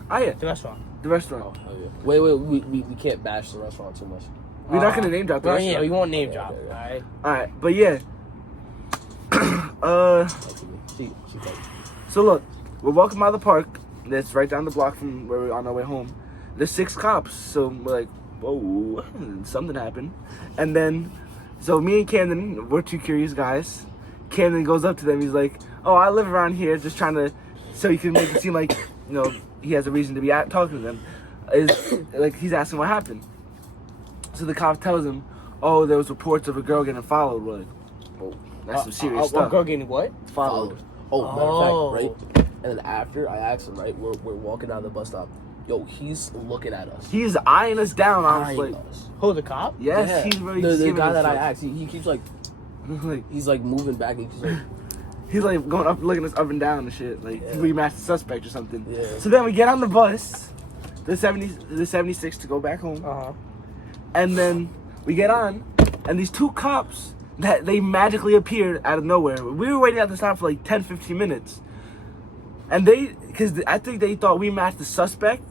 Oh yeah, The restaurant. the restaurant. Oh, hell yeah. Wait, we can't bash the restaurant too much. We're not gonna name drop the Yeah, restaurant. we won't name Yeah, drop. yeah, yeah. Alright. Alright, but yeah. She like, So look, we're walking by the park. That's right down the block from where we're on our way home. There's 6 cops, so we're like, whoa, something happened. And then, so me and Camden, we're 2 curious guys. Camden goes up to them. He's like, "Oh, I live around here, just trying to, so he can make it seem like, you know, he has a reason to be talking to them." Like he's asking what happened. So the cop tells him, "Oh, there was reports of a girl getting followed." We're like, "Whoa, that's some serious A stuff." girl getting what? Followed. Oh, matter Oh. of fact, right? And then after I asked him, right, we're walking down the bus stop. Yo, he's looking at us. He's eyeing us down. I was Eyeing like, us. Who, the cop? "Yes, Yeah. he's really." The giving guy us that I look. asked, he keeps like Like, he's like moving back and he's like, he's like going up, looking us up and down and shit. Like Yeah. we matched the suspect or something. Yeah. So then we get on the bus, the 76 to go back home, Uh-huh. and then we get on, and these 2 cops that they magically appeared out of nowhere. We were waiting at the stop for like 10-15 minutes, and because I think they thought we matched the suspect.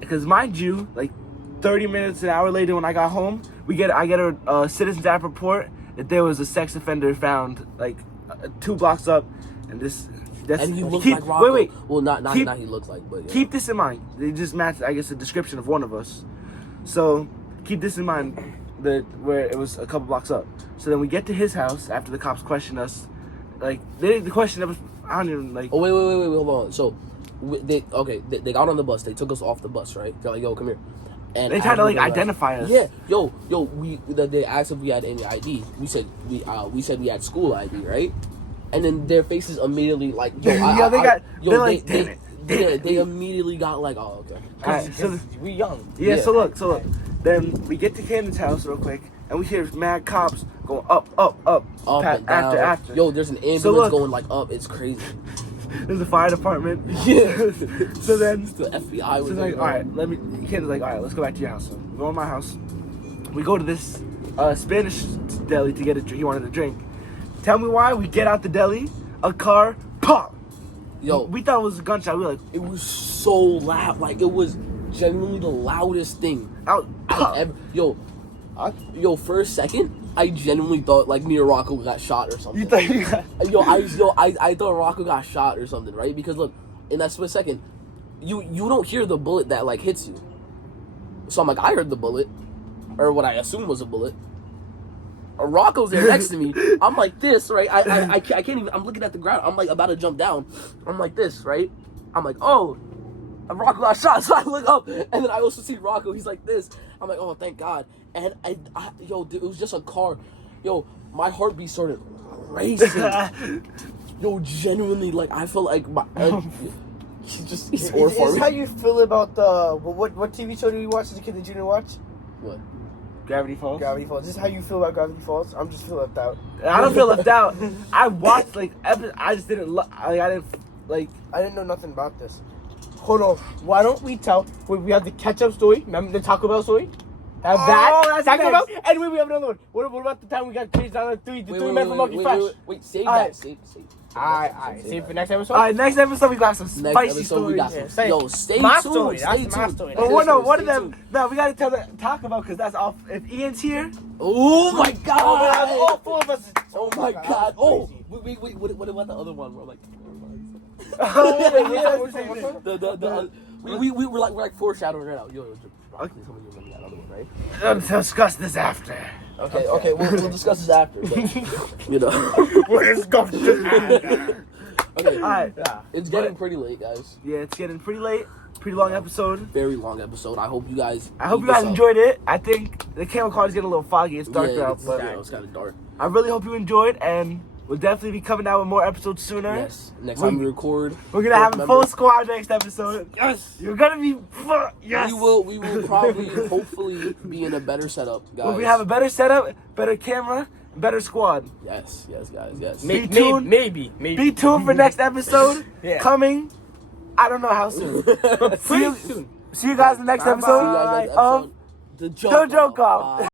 Because mind you, like 30 minutes, an hour later when I got home, I get a Citizens app report that there was a sex offender found like 2 blocks up, and and he looked like Rocco. Wait. Well, not Keep- he looked like, but yeah. Keep this in mind. They just matched, I guess, the description of one of us. So keep this in mind, that where it was a couple blocks up. So then we get to his house after the cops question us. Like the question that was, I don't even like. Oh wait, hold on. So they got on the bus. They took us off the bus, right? They're like, "Yo, come here." And They tried to like after they left- identify us. Yeah, yo, they asked if we had any ID. We said we had school ID, right? And then their faces immediately like, yo, Yeah, they're like, damn it. They immediately got like, oh, okay. Alright, so we young. yeah, Yeah. so look. Then we get to Camden's house real quick, and we hear mad cops going up, Up and down. after. Yo, there's an ambulance look. going like up. It's crazy. There's a fire department. Yeah. So then, The FBI was so like, all right, Camden's like, all right, let's go back to your house. So we go in my house. We go to this Spanish deli to get a drink. He wanted a drink. Tell me why. We get out the deli, a car, pop. Yo, We thought it was a gunshot. We were like, it was so loud. Like it was genuinely the loudest thing out, I've pop. ever. Yo, for a second, I genuinely thought like Neo Rocco got shot or something. You thought you got. I thought Rocco got shot or something, right? Because look, in that split second, you don't hear the bullet that like hits you. So I'm like, I heard the bullet, or what I assumed was a bullet. Rocco's there next to me. I'm like this, right? I can't even. I'm looking at the ground. I'm like about to jump down. I'm like this, right? I'm like, oh, Rocco got shot. So I look up, and then I also see Rocco. He's like this. I'm like, oh, thank God. And yo, dude, it was just a car. Yo, my heartbeat started racing. Yo, genuinely, like I felt like my. He's Is horrifying. how you feel about the what TV show did you watch as a kid that you didn't watch? What? Gravity Falls. Gravity Falls. Is this how you feel about Gravity Falls? I'm just feel left out. I don't feel left out. I watched like I just didn't. I didn't like. I didn't know nothing about this. hold on. Why don't we tell? We have the ketchup story. Remember the Taco Bell story? Have Oh, that. that's Taco Bell. next. And we have another one. What about the time we got chased down the three men from Monkey Fresh? Wait, save Alright. that. Save. Alright. Save for next episode. All right, next episode we got some Next spicy episode we got stories. some. Yeah, Yo, stay my tuned. story, Stay that's my tuned. story. But That's one of Stay them. tuned. No, we gotta talk about because that's off. If Ian's here, Oh my god! All four of us. Oh my god! Oh, wait! What about the other one? We're like, we were like foreshadowing right now. Yo, Brock, please tell me you remember that other one, right? let's discuss this after. Okay. We'll discuss this after. But, you know. We're disgusting. Okay. All right. It's getting pretty late, guys. Yeah, it's getting pretty late. Pretty long episode. Very long episode. I hope you guys. Enjoyed it. I think the camera quality's getting a little foggy. It's darker out, but it's kind of dark. I really hope you enjoyed, and we'll definitely be coming out with more episodes sooner. Yes. Next time we record, We're gonna have a remember- full squad next episode. Yes. You're gonna be yes. We will probably, hopefully, be in a better setup, guys. Well, we have a better setup, better camera, better squad. Yes, guys, yes. Be tuned. Maybe. Be tuned for next episode. Yeah. Coming. I don't know how soon. Pretty soon. See you guys in the next Bye-bye. episode See you guys next of episode. The The Joke Off. Bye.